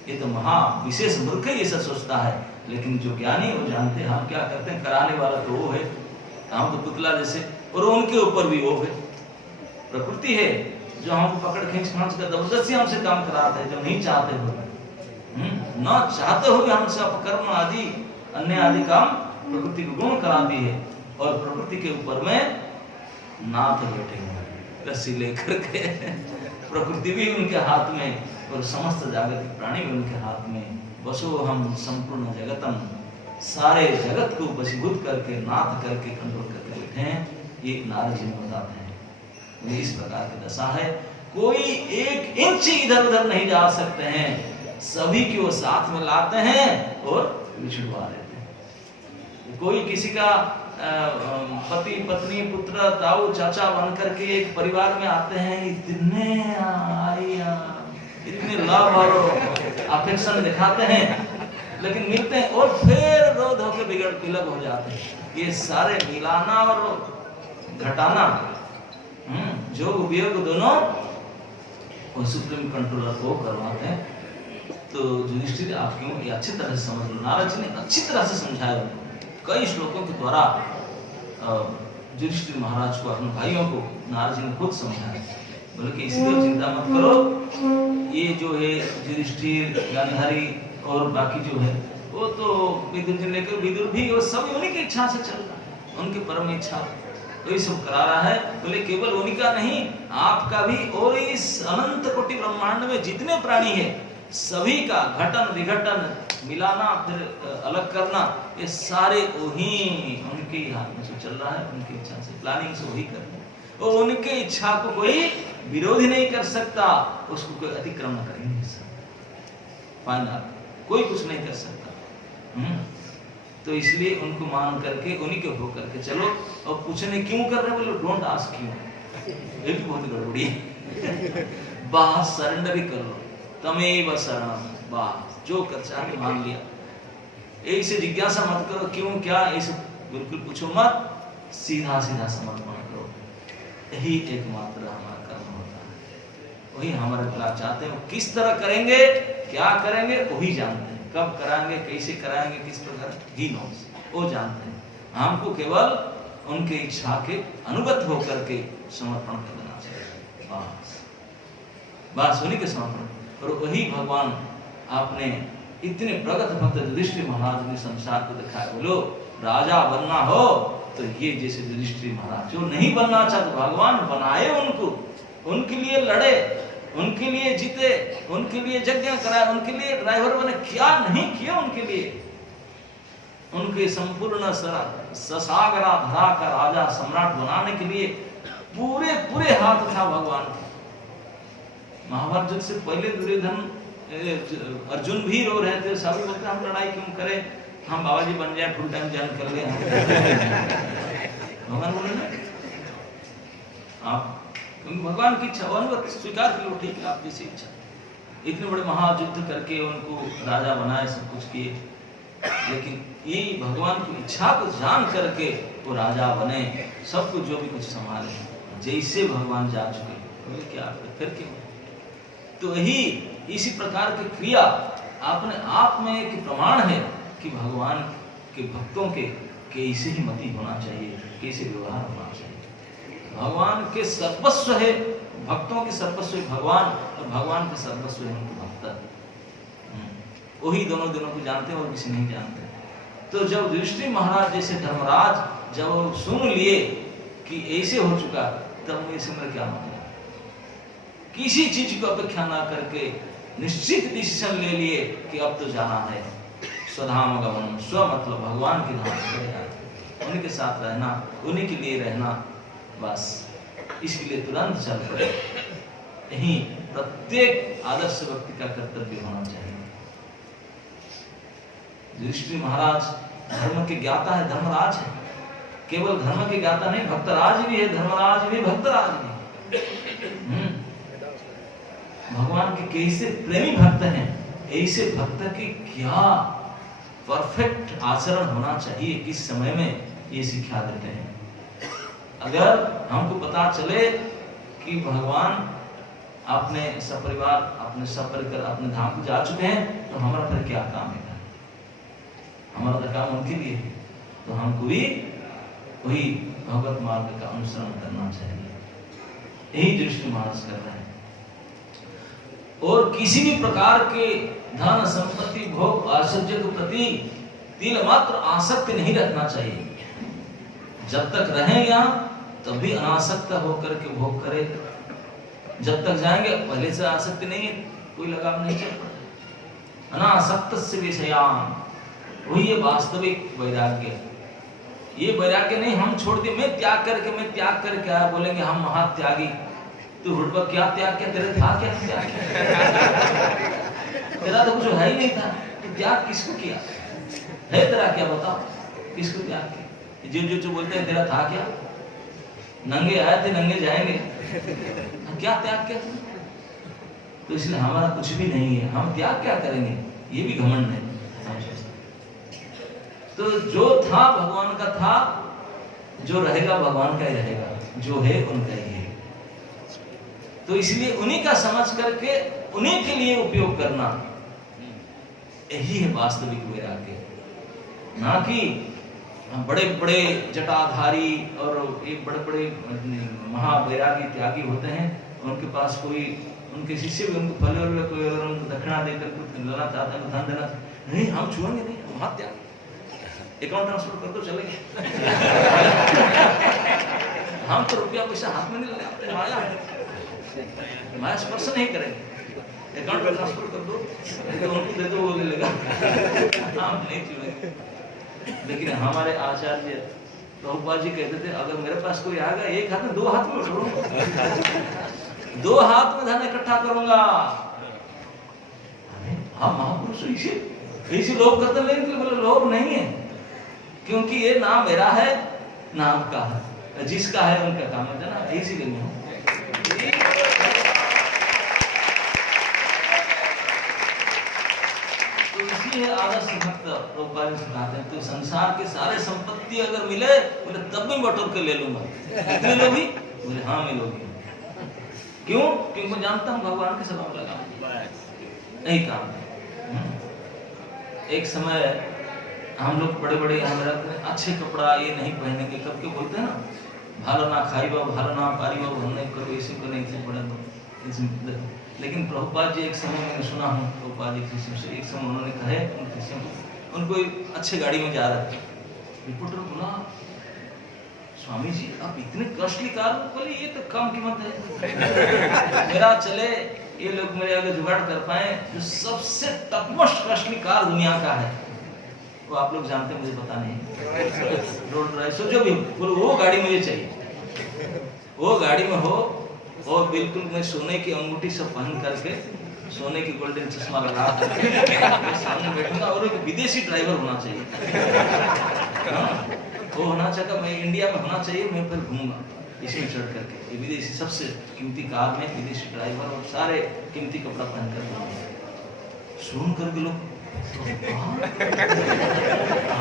ये तो महा विशेष मूर्ख ही ऐसा सोचता है। लेकिन जो ज्ञानी वो जानते हैं हम क्या करते हैं, कराने वाला तो वो है, हम तो पुतला जैसे, और उनके ऊपर भी वो है, प्रकृति है जो हमको पकड़ खींच कर जबरदस्ती हमसे काम कराते हैं, जब नहीं चाहते हो, न चाहते हुए हमसे अपकर्म आदि अन्य आदि काम प्रकृति को गुण कराती है। और प्रकृति के ऊपर में नाथ बैठे हुए रस्सी लेकर के, प्रकृति भी उनके हाथ में और समस्त जागतिक प्राणी भी उनके हाथ में। बसो हम संपूर्ण जगतम, सारे जगत को वशीभूत करके नाथ करके कंट्रोल करके बैठे हैं। ये नारद जी बताते हैं, इस प्रकार की दशा है। कोई एक इंच इधर उधर नहीं जा सकते हैं, सभी को साथ में लाते हैं और विछुड़वा देते हैं। कोई किसी का पति पत्नी पुत्र ताऊ चाचा बन करके एक परिवार में आते हैं, इतने लव और अफेक्शन दिखाते हैं, लेकिन मिलते हैं और फिर रो धो के बिगड़ पिलग हो जाते हैं। ये सारे मिलाना और घटाना, जोग वियोग दोनों वो सुप्रीम कंट्रोलर को करवाते हैं। तो युधिष्ठिर आप क्यों ये अच्छी तरह से समझ लो, नारद जी ने अच्छी तरह से समझाया, कई श्लोकों के द्वारा युधिष्ठिर महाराज को, अपने भाइयों को नारद जी ने खुद समझाया। बोले कि इसलिए चिंता मत करो, ये जो है युधिष्ठिर गांधारी और बाकी जो है वो तो विदुर जी लेकर, विदुर भी वो सब उन्हीं की इच्छा से चल रहा है, उनकी परम इच्छा, तो ये सब करा रहा है। बोले केवल उन्हीं का नहीं, आपका भी, और इस अनंत कोटि ब्रह्मांड में जितने प्राणी है सभी का घटन विघटन, मिलाना फिर अलग करना, ये सारे वही उनके हाथ में से चल रहा है, उनकी इच्छा से, प्लानिंग से वही कर रहे हैं। और उनके इच्छा को कोई विरोध ही नहीं कर सकता, उसको कोई अतिक्रमण कर ही नहीं सकता, फाइनल कोई कुछ नहीं कर सकता। तो इसलिए उनको मान करके उन्हीं के हो करके चलो। और पूछने क्यों कर रहे, बोलो डोंट आस्क क्यों, ये भी बहुत गड़बड़ी है। बस सरेंडर ही कर लो, तमेव शरणम, बस जो कर चाहे मान लिया। ऐसे जिज्ञासा मत करो क्यों क्या, ऐसे बिल्कुल पूछो मत, सीधा सीधा समर्पण करो। यही एकमात्र हमारा कर्म होता है, वही हमारे फल चाहते हैं। किस तरह करेंगे, क्या करेंगे, वही जानते हैं, कब कराएंगे, कैसे कराएंगे, किस प्रकार, ही नोस, वो जानते हैं। हमको केवल उनके इच्छा के अनुगत होकर के समर्पण कर देना चाहिए, बस बस उन्हीं के समर्पण। और वही भगवान आपने इतने प्रगत भक्त युधिष्ठिर महाराज ने संसार को दिखाया। बोलो राजा बनना हो तो ये जैसे युधिष्ठिर महाराज, जो नहीं बनना चाहते भगवान बनाए उनको, उनके लिए लड़े, उनके लिए जीते, उनके लिए यज्ञ कराए, उनके लिए ड्राइवर बने, क्या नहीं किया उनके लिए। उनके संपूर्ण ससागरा धरा का राजा सम्राट बनाने के लिए पूरे पूरे हाथ था भगवान के। महाभारत युद्ध से पहले दुर्योधन अर्जुन भी रो रहे थे, सभी बोलते हम लड़ाई क्यों करें, हम बाबा जी बन जाए, फुल टाइम ज्वाइन कर ले। भगवान बोले ना, आप भगवान की इच्छा स्वीकार कर लो, ठीक है आप जैसी इच्छा। इतने बड़े महायुद्ध करके उनको राजा बनाए, सब कुछ किए, लेकिन ये भगवान की इच्छा को जान करके वो राजा बने, सब कुछ जो भी कुछ संभाले, जैसे भगवान जा चुके। बोले क्या फिर क्यों। तो यही इसी प्रकार की क्रिया अपने आप में एक प्रमाण है कि भगवान के भक्तों के कैसे ही मति होना चाहिए, कैसे व्यवहार होना चाहिए। भगवान के सर्वस्व है, भक्तों के सर्वस्व है भगवान, और भगवान के सर्वस्व है उनके भक्त। वही दोनों को जानते हैं और किसी नहीं जानते। तो जब युधिष्ठिर महाराज जैसे धर्मराज जब सुन लिए कि ऐसे हो चुका, तब इस समय क्या मतलब, किसी चीज को अपेक्षा ना करके निश्चित डिसीजन ले लिए कि अब तो जाना है। स्वधाम गमनम, स्व मतलब भगवान के धाम से, उनके साथ रहना, उन्हीं के लिए रहना, बस इसके लिए तुरंत चल पड़े। यही प्रत्येक आदर्श व्यक्ति का कर्तव्य होना चाहिए। युधिष्ठिर महाराज धर्म के ज्ञाता है, धर्मराज है। केवल धर्म के ज्ञाता नहीं, भक्तराज भी है, धर्मराज भी, भक्तराज भी। भगवान के कैसे प्रेमी भक्त हैं, ऐसे भक्त की क्या परफेक्ट आचरण होना चाहिए किस समय में, ये सिखा देते हैं। अगर हमको पता चले कि भगवान अपने सपरिवार, अपने सपरिकर अपने धाम को जा चुके हैं, तो हमारा फिर क्या काम है? हमारा तो काम उनके लिए है, तो हमको भी वही भगवत मार्ग का अनुसरण करना चाहिए। यही युधिष्ठिर महाराज कर रहे हैं। और किसी भी प्रकार के धन संपत्ति भोग ऐश्वर्य के प्रति तिल मात्र आसक्ति नहीं रखना चाहिए। जब तक रहें यहाँ तब भी अनासक्त होकर के भोग करे, जब तक जाएंगे पहले से आसक्ति नहीं है, कोई लगाव नहीं चल पड़ा। अनासक्त से विषयान, वही है वास्तविक वैराग्य। ये वैराग्य नहीं हम छोड़ दिए, मैं त्याग करके आया, बोलेंगे हम महात्यागी। तू हुड पर क्या त्याग किया, तेरे था क्या त्याग? तेरा तो कुछ है ही नहीं था, तो त्याग किसको किया है? तेरा क्या बताओ, किसको त्याग किया? जो बोलते हैं तेरा था क्या, नंगे आए थे नंगे जाएंगे, क्या त्याग किया? तो इसलिए हमारा कुछ भी नहीं है, हम त्याग क्या करेंगे, ये भी घमंड है। तो जो था भगवान का था, जो रहेगा भगवान का ही रहेगा, जो है उनका ही है। तो इसलिए उन्हीं का समझ करके उन्हीं के लिए उपयोग करना, यही है वास्तविक वैराग्य। ना कि बड़े बड़े जटाधारी और एक बड़े बड़े महावैरागी त्यागी होते हैं, उनके पास कोई उनके शिष्य भी उनको फल और कोई उनको दक्षिणा देकर कुछ लेना चाहते हैं, धन देना, नहीं हम छुएंगे नहीं, महात्याग, अकाउंट ट्रांसफर कर दो चलेंगे। हम तो रुपया पैसा हाथ में नहीं लगाते, माया है, माया स्पर्श नहीं करेंगे, अकाउंट में ट्रांसफर कर दो, तो उनको दे दो, वो ले लेगा, हम नहीं छुएंगे। लेकिन हमारे आचार्य प्रभुपाद जी कहते थे, अगर मेरे पास कोई आएगा, एक हाथ में दो हाथ में छोड़ूंगा, दो हाथ में धन इकट्ठा करूंगा। हम महापुरुष इसी लोभ करते, लेकिन बोले लोभ नहीं है, क्योंकि ये ना मेरा है ना आपका है, जिसका है उनका काम है ना, इसीलिए मैं हूं। तो इसी है आदर्श भक्त प्रभुपाद जी सिखाते हैं। तो संसार के सारे संपत्ति अगर मिले, बोले तब भी बटोर के ले लूंगा, कितने लोगी? बोले हाँ मिलोगी। क्यों? क्योंकि मैं जानता हूँ भगवान के सेवा में लगा, यही काम है। एक समय हम लोग बड़े बड़े अच्छे कपड़ा ये नहीं पहनेंगे, कब के बोलते हैं ना, भालो ना खाइबो, भालो ना पारिबो, हमने करो ऐसे को नहीं पढ़े। लेकिन प्रभुपाद जी एक समय मैंने सुना हूँ, प्रभुपाद जी से एक समय उन्होंने कहे, उनको अच्छे गाड़ी में जा रहे थे, रिपोर्टर बोला स्वामी जी आप इतने कॉस्टली कार, बोले ये तो कम कीमत है, मेरा चले ये लोग मेरे अगर जुगाड़ कर पाए, जो सबसे टॉप मोस्ट कॉस्टली कार दुनिया का है, वो आप लोग जानते हैं, मुझे पता नहीं, रोड ड्राइव सोचो भी, बोलो वो गाड़ी मुझे चाहिए, वो गाड़ी में हो और बिल्कुल मैं सोने की अंगूठी सब पहन करके, सोने की गोल्डन चश्मा लगा सामने बैठूंगा, और एक विदेशी ड्राइवर होना चाहिए, वो होना चाहिए, मैं इंडिया में होना चाहिए, मैं फिर घूमूंगा इसमें चढ़ करके, ये विदेशी सबसे कीमती कार में विदेशी ड्राइवर और सारे कीमती कपड़ा पहन कर सुन करके लोग,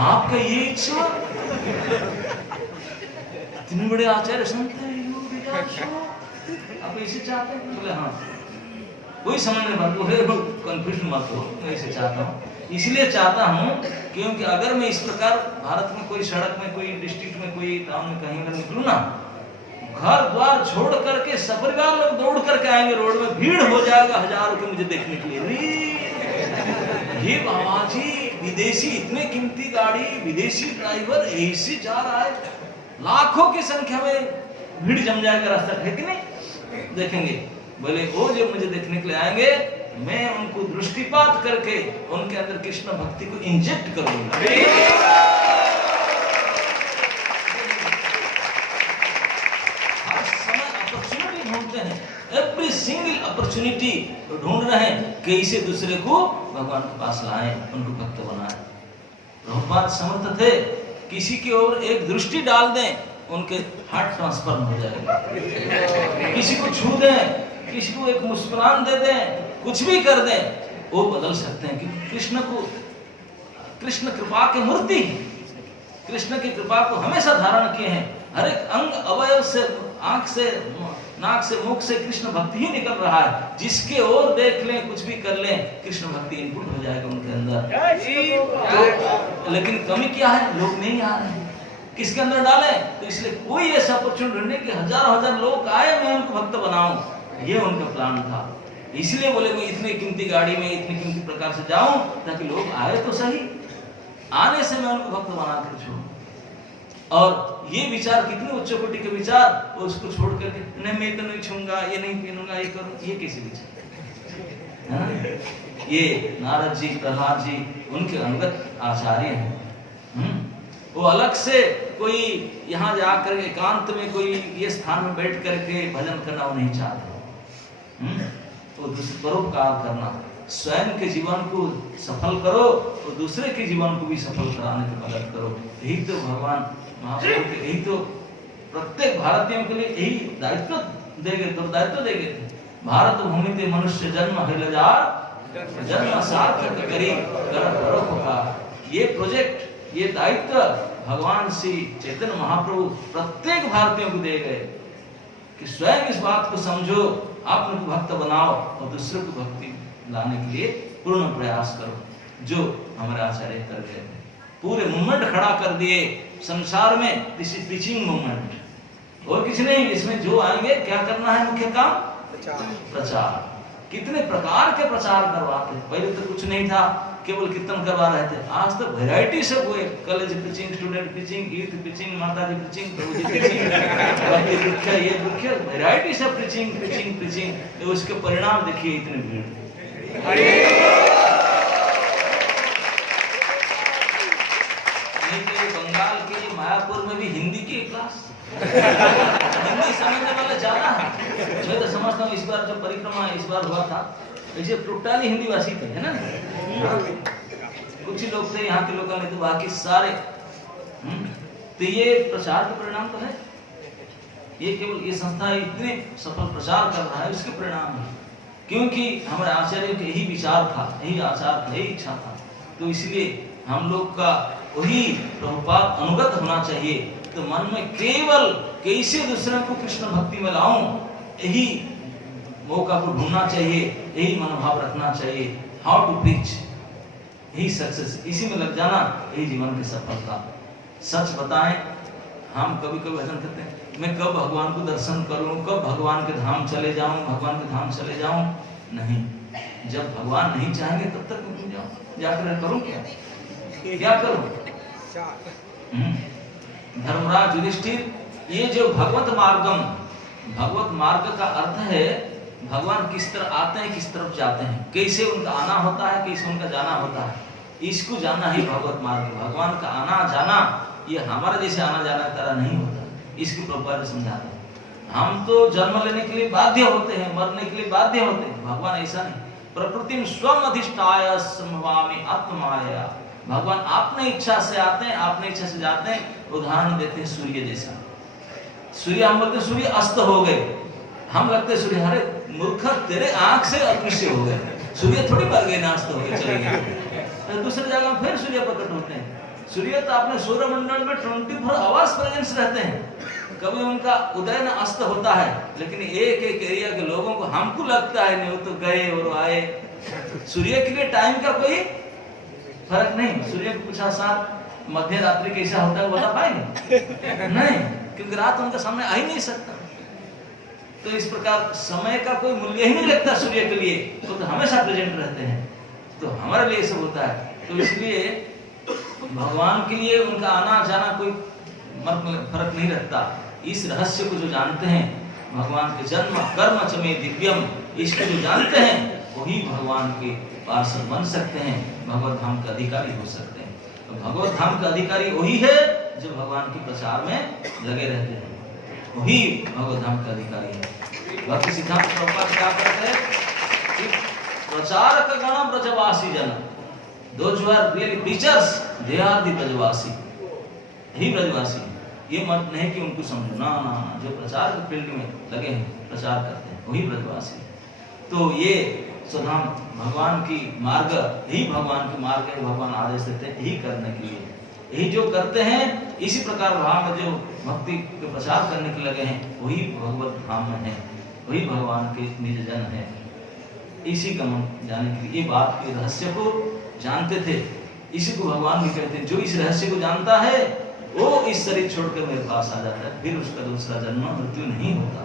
आपका ये इच्छा, इतने बड़े आचार्य संत हैं, आप ऐसे चाहते हैं? बोले हाँ, कोई समझ नहीं बात, बोले कंफ्यूजन मत हो, मैं ऐसे चाहता हूँ, इसलिए चाहता हूँ क्योंकि अगर मैं इस प्रकार भारत में कोई सड़क में, कोई डिस्ट्रिक्ट में, कोई टाउन में कहीं अगर निकलूं ना, घर द्वार छोड़ करके सपरिवार लोग दौड़ करके आएंगे, रोड में भीड़ हो जाएगा, हजारों के मुझे देखने के लिए, ये बाबा जी विदेशी इतने कीमती गाड़ी, विदेशी ड्राइवर ऐसे जा रहा है, लाखों की संख्या में भीड़ जम जाएगा, रास्ता है कि नहीं, देखेंगे। बोले वो जो मुझे देखने के लिए आएंगे, मैं उनको दृष्टिपात करके उनके अंदर कृष्ण भक्ति को इंजेक्ट करूंगा। हर समय अपॉर्चुनिटी ढूंढते हैं, एवरी सिंगल अपॉर्चुनिटी ढूंढ रहे हैं, कैसे दूसरे को भगवान के पास लाएं, उनको भक्त बनाएं। प्रभुपाद समर्थ थे, किसी की ओर एक दृष्टि डाल दें, उनके हार्ट ट्रांसफर हो जाएगा। किसी को छू दें, किसी को एक मुस्कुरान दे दें, कुछ भी कर दें, वो बदल सकते हैं। क्योंकि कृष्ण कृपा के मूर्ति, कृष्ण की कृपा को हमेशा धारण किए हैं। हर एक अंग अवयव से, आंख से, नाक से, मुख से कृष्ण भक्ति ही निकल रहा है। जिसके ओर देख लें, कुछ भी कर लें, कृष्ण भक्ति इनपुट हो जाएगा उनके अंदर। तो लेकिन कमी क्या है, लोग नहीं आ रहे हैं। किसके अंदर डालें? तो इसलिए कोई ऐसा अपॉर्चुनिटी ढूंढने कि हजार लोग आए, मैं उनको भक्त बनाऊं, ये उनका प्लान था। इसलिए बोले मैं इतनी कीमती गाड़ी में इतनी कीमती प्रकार से जाऊं ताकि लोग आए तो सही, आने से मैं उनको भक्त बना कर छोड़ूं। और ये विचार कितने उच्च कोटि के विचार, उसको छोड़ करके नहीं मैं तो नहीं छूंगा, ये नहीं पहनूंगा, ये करूं, ये कैसे विचार? ये नारद जी, प्रहलाद जी उनके अंगत आचार्य हैं। वो अलग से कोई यहाँ जाकर एकांत में कोई ये स्थान में बैठ करके भजन करना वो नहीं चाहते। तो परोपकार करना, स्वयं के जीवन को सफल करो और दूसरे के जीवन को भी सफल कराने की मदद करो। यही तो भगवान महाप्रभु के, यही तो प्रत्येक भारतीयों के लिए यही दायित्व देगे, तो दायित्व देगे। भारत भूमि ते मनुष्य जन्म हिलजार, जन्म सार्थक करी कर परोपकार। ये प्रोजेक्ट, ये दायित्व भगवान श्री चैतन्य महाप्रभु प्रत्येक भारतीयों को दे गए कि स्वयं इस बात को समझो, अपने को भक्त बनाओ और दूसरे को भक्ति लाने के लिए पूर्ण प्रयास करो, जो हमारे आचार्य कर गए। पूरे मूवमेंट खड़ा कर दिए संसार में। दिस इज प्रीचिंग मूवमेंट और कुछ नहीं। इसमें जो आएंगे क्या करना है, मुख्य काम प्रचार। कितने प्रकार के प्रचार करवाते, पहले तो कुछ नहीं था, केवल कीर्तन करवा रहे थे। आज तो वैरायटी से हुए, college preaching, student preaching, youth preaching, माता जी प्रीचिंग, प्रभु जी प्रीचिंग, ये दुख है, वैरायटी से प्रीचिंग प्रीचिंग प्रीचिंग। तो उसके परिणाम देखिए, इतने भीड़। बंगाल के मायापुर में भी हिंदी की क्लास, हिंदी समझने वाला ज्यादा है। मैं तो समझता हूँ इस बार जो परिक्रमा इस बार हुआ था, ऐसे टोटली हिंदी भाषी थे, है ना? कुछ ही लोग थे यहाँ के लोग, नहीं तो बाकी सारे। तो ये प्रचार के परिणाम तो है। ये केवल ये संस्था इतने सफल प्रचार कर रहा है, उसके परिणाम है। क्योंकि हमारे आचार्य के यही विचार था, यही आचार था, यही इच्छा था। तो इसलिए हम लोग का वही प्रभुपाद अनुगत होना चाहिए। तो मन में केवल कैसे दूसरे को कृष्ण भक्ति में लाऊं, यही मौका को ढूंढना चाहिए, यही मनोभाव रखना चाहिए। हाउ टू प्रीच, यही सक्सेस, इसी में लग जाना, यही जीवन की सफलता। सच बताएं, हम कभी कभी भजन करते हैं, मैं कब भगवान को दर्शन करूं, कब भगवान के धाम चले जाऊं, भगवान के धाम चले जाऊं। नहीं, जब भगवान नहीं चाहेंगे तब तक मैं क्यों जाऊं? जाकर करूं क्या करूं? धर्मराज युधिष्ठिर, ये जो भगवत मार्ग का अर्थ है, भगवान किस तरह आते हैं, किस तरफ जाते हैं, कैसे उनका आना होता है, कैसे उनका जाना होता है, इसको जानना ही भगवत मार्ग। भगवान का आना जाना ये हमारा जैसे आना जाना की तरह नहीं होता। इसकी प्रभुपाद समझाते हैं। हम तो जन्म लेने के लिए बाध्य होते हैं, मरने के लिए बाध्य होते हैं, भगवान ऐसा नहीं। प्रकृति स्वम अधिष्ठाय संभवामि आत्माया। भगवान अपने इच्छा से आते हैं, अपने इच्छा से जाते हैं। उदाहरण देते हैं सूर्य जैसा। सूर्य, हम बोलते सूर्य अस्त हो गए, हम लगते सूर्य, अरे मूर्ख तेरे आंख से अदृश्य हो गए, सूर्य थोड़ी मर गए, नास्त हो गए, चले गए। तो दूसरी जगह फिर सूर्य प्रकट होते हैं। सूर्य तो अपने सूर्य मंडल में 24 आवर्स प्रेजेंस रहते हैं। कभी उनका उदय न अस्त होता है, लेकिन एक एक एरिया के लोगों को, हमको लगता है नहीं, वो तो गए और आए। सूर्य के लिए टाइम का कोई फर्क नहीं। सूर्य को पूछा साथ मध्य रात्रि कैसा होता है बता पाएंगे? नहीं, क्योंकि रात उनका सामने आ ही नहीं सकता। तो इस प्रकार समय का कोई मूल्य ही नहीं लगता सूर्य के लिए, तो हमेशा प्रेजेंट रहते हैं। तो हमारे लिए सब होता है। तो इसलिए भगवान के लिए उनका आना जाना कोई फर्क नहीं रखता। इस रहस्य को जो जानते हैं, भगवान के जन्म कर्म च में दिव्यम, इसको जो जानते हैं वही भगवान के पार्षद बन सकते हैं, भगवत धाम के अधिकारी हो सकते हैं। तो भगवत धाम का अधिकारी वही है जो भगवान के प्रचार में लगे रहते हैं, वही भगवत धाम का अधिकारी है। भक्ति सिद्धांत प्रभुपाद क्या कहते हैं कि प्रचारक गण ब्रजवासी जन, Those who are really preachers, they are the ब्रजवासी, ही ब्रजवासी। ये मत नहीं कि उनको समझो, ना ना ना, जो प्रचार के फील्ड में लगे हैं, प्रचार करते हैं, वही ब्रजवासी। तो ये स्वधाम भगवान की मार्ग, यही भगवान की मार्ग है, भगवान आदेश देते हैं यही करने के लिए। यही जो करते हैं, इसी प्रकार भाव में जो भक्ति के प्रचार करने के लगे हैं, वही भगवत धाम में है, वही भगवान के निज जन है। इसी का मन जाने के लिए, ये बात के रहस्य को जानते थे, इसी को भगवान भी कहते हैं, जो इस रहस्य को जानता है वो इस शरीर छोड़कर मेरे पास आ जाता है, फिर उसका दूसरा जन्म मृत्यु नहीं होता।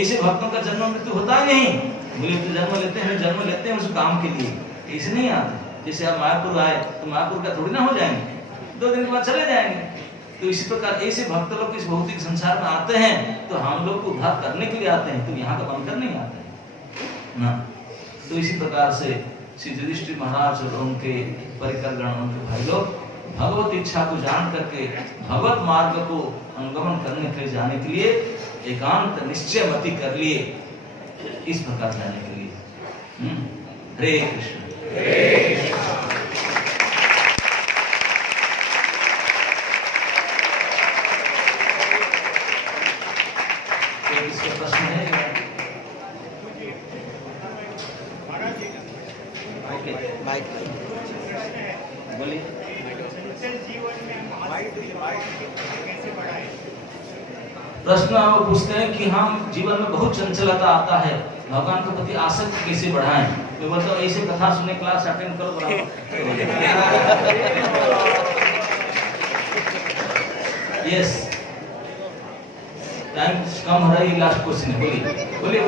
ऐसे भक्तों का जन्म मृत्यु होता ही नहीं। बोले तो जन्म लेते हैं उस काम के लिए, ऐसे नहीं आते। जैसे आप मायापुर आए तो मायापुर का थोड़ी ना हो जाएंगे, 2 दिन के बाद चले जाएंगे। तो इसी प्रकार ऐसे भक्त लोग इस भौतिक संसार में आते हैं तो हम लोग को उद्धार करने के लिए आते हैं, तो यहाँ का बनकर नहीं आते हैं ना। तो इसी प्रकार से श्री युधिष्ठिर महाराज और उनके परिकरगण, उनके भाई लोग भगवत इच्छा को जान करके भगवत मार्ग को अनुगमन करने के लिए, जाने के लिए एकांत निश्चय मति कर लिए, इस प्रकार जाने के लिए। हरे कृष्ण। तो इसका प्रश्न है? बोलिए। प्रश्न वो पूछते हैं कि हम जीवन में बहुत चंचलता आता है, भगवान के प्रति आसक्ति कैसे बढ़ाएं? तो बोलता हूँ ऐसे कथा सुने, क्लास अटेंड करो। यस, टाइम कम हो रहा है, लास्ट क्वेश्चन है, बोलिए।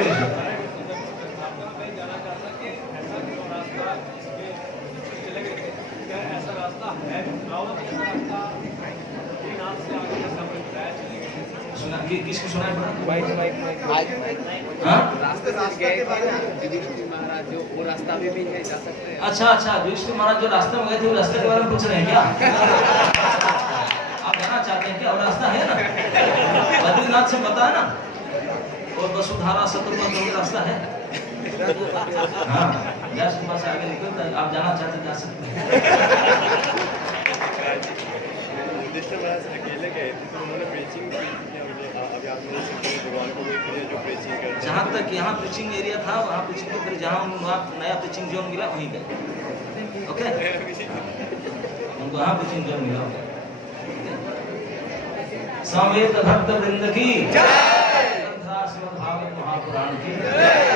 किसको सुना है? रास्ते से गए युधिष्ठिर महाराज, जो वो रास्ता भी है, जा सकते हैं। अच्छा, युधिष्ठिर महाराज जो रास्ते में गए थे, वो रास्ते के बारे में पूछ रहे हैं क्या? आप जाना चाहते हैं क्या? वो रास्ता है ना, बद्रीनाथ से पता है ना, और वसुधारा शत्रुघ्न का रास्ता है। हाँ, जैसे बस आगे निकलता है, आप जाना चाहते हैं, जा सकते हैं। युधिष्ठिर महाराज अकेले गए थे, तो उन्होंने प्रीचिंग की, अभी आपने भगवान को जो प्रीचिंग कर, जहाँ तक यहाँ प्रीचिंग एरिया था, वहाँ प्रीचिंग के फिर जहाँ उनको नया प्रीचिंग जोन मिला वहीं गए। ओके, उनको वहाँ प्रीचिंग जोन मिला। समवेत भक्त वृंद की जय, श्रीमद् भागवत महापुराण की जय।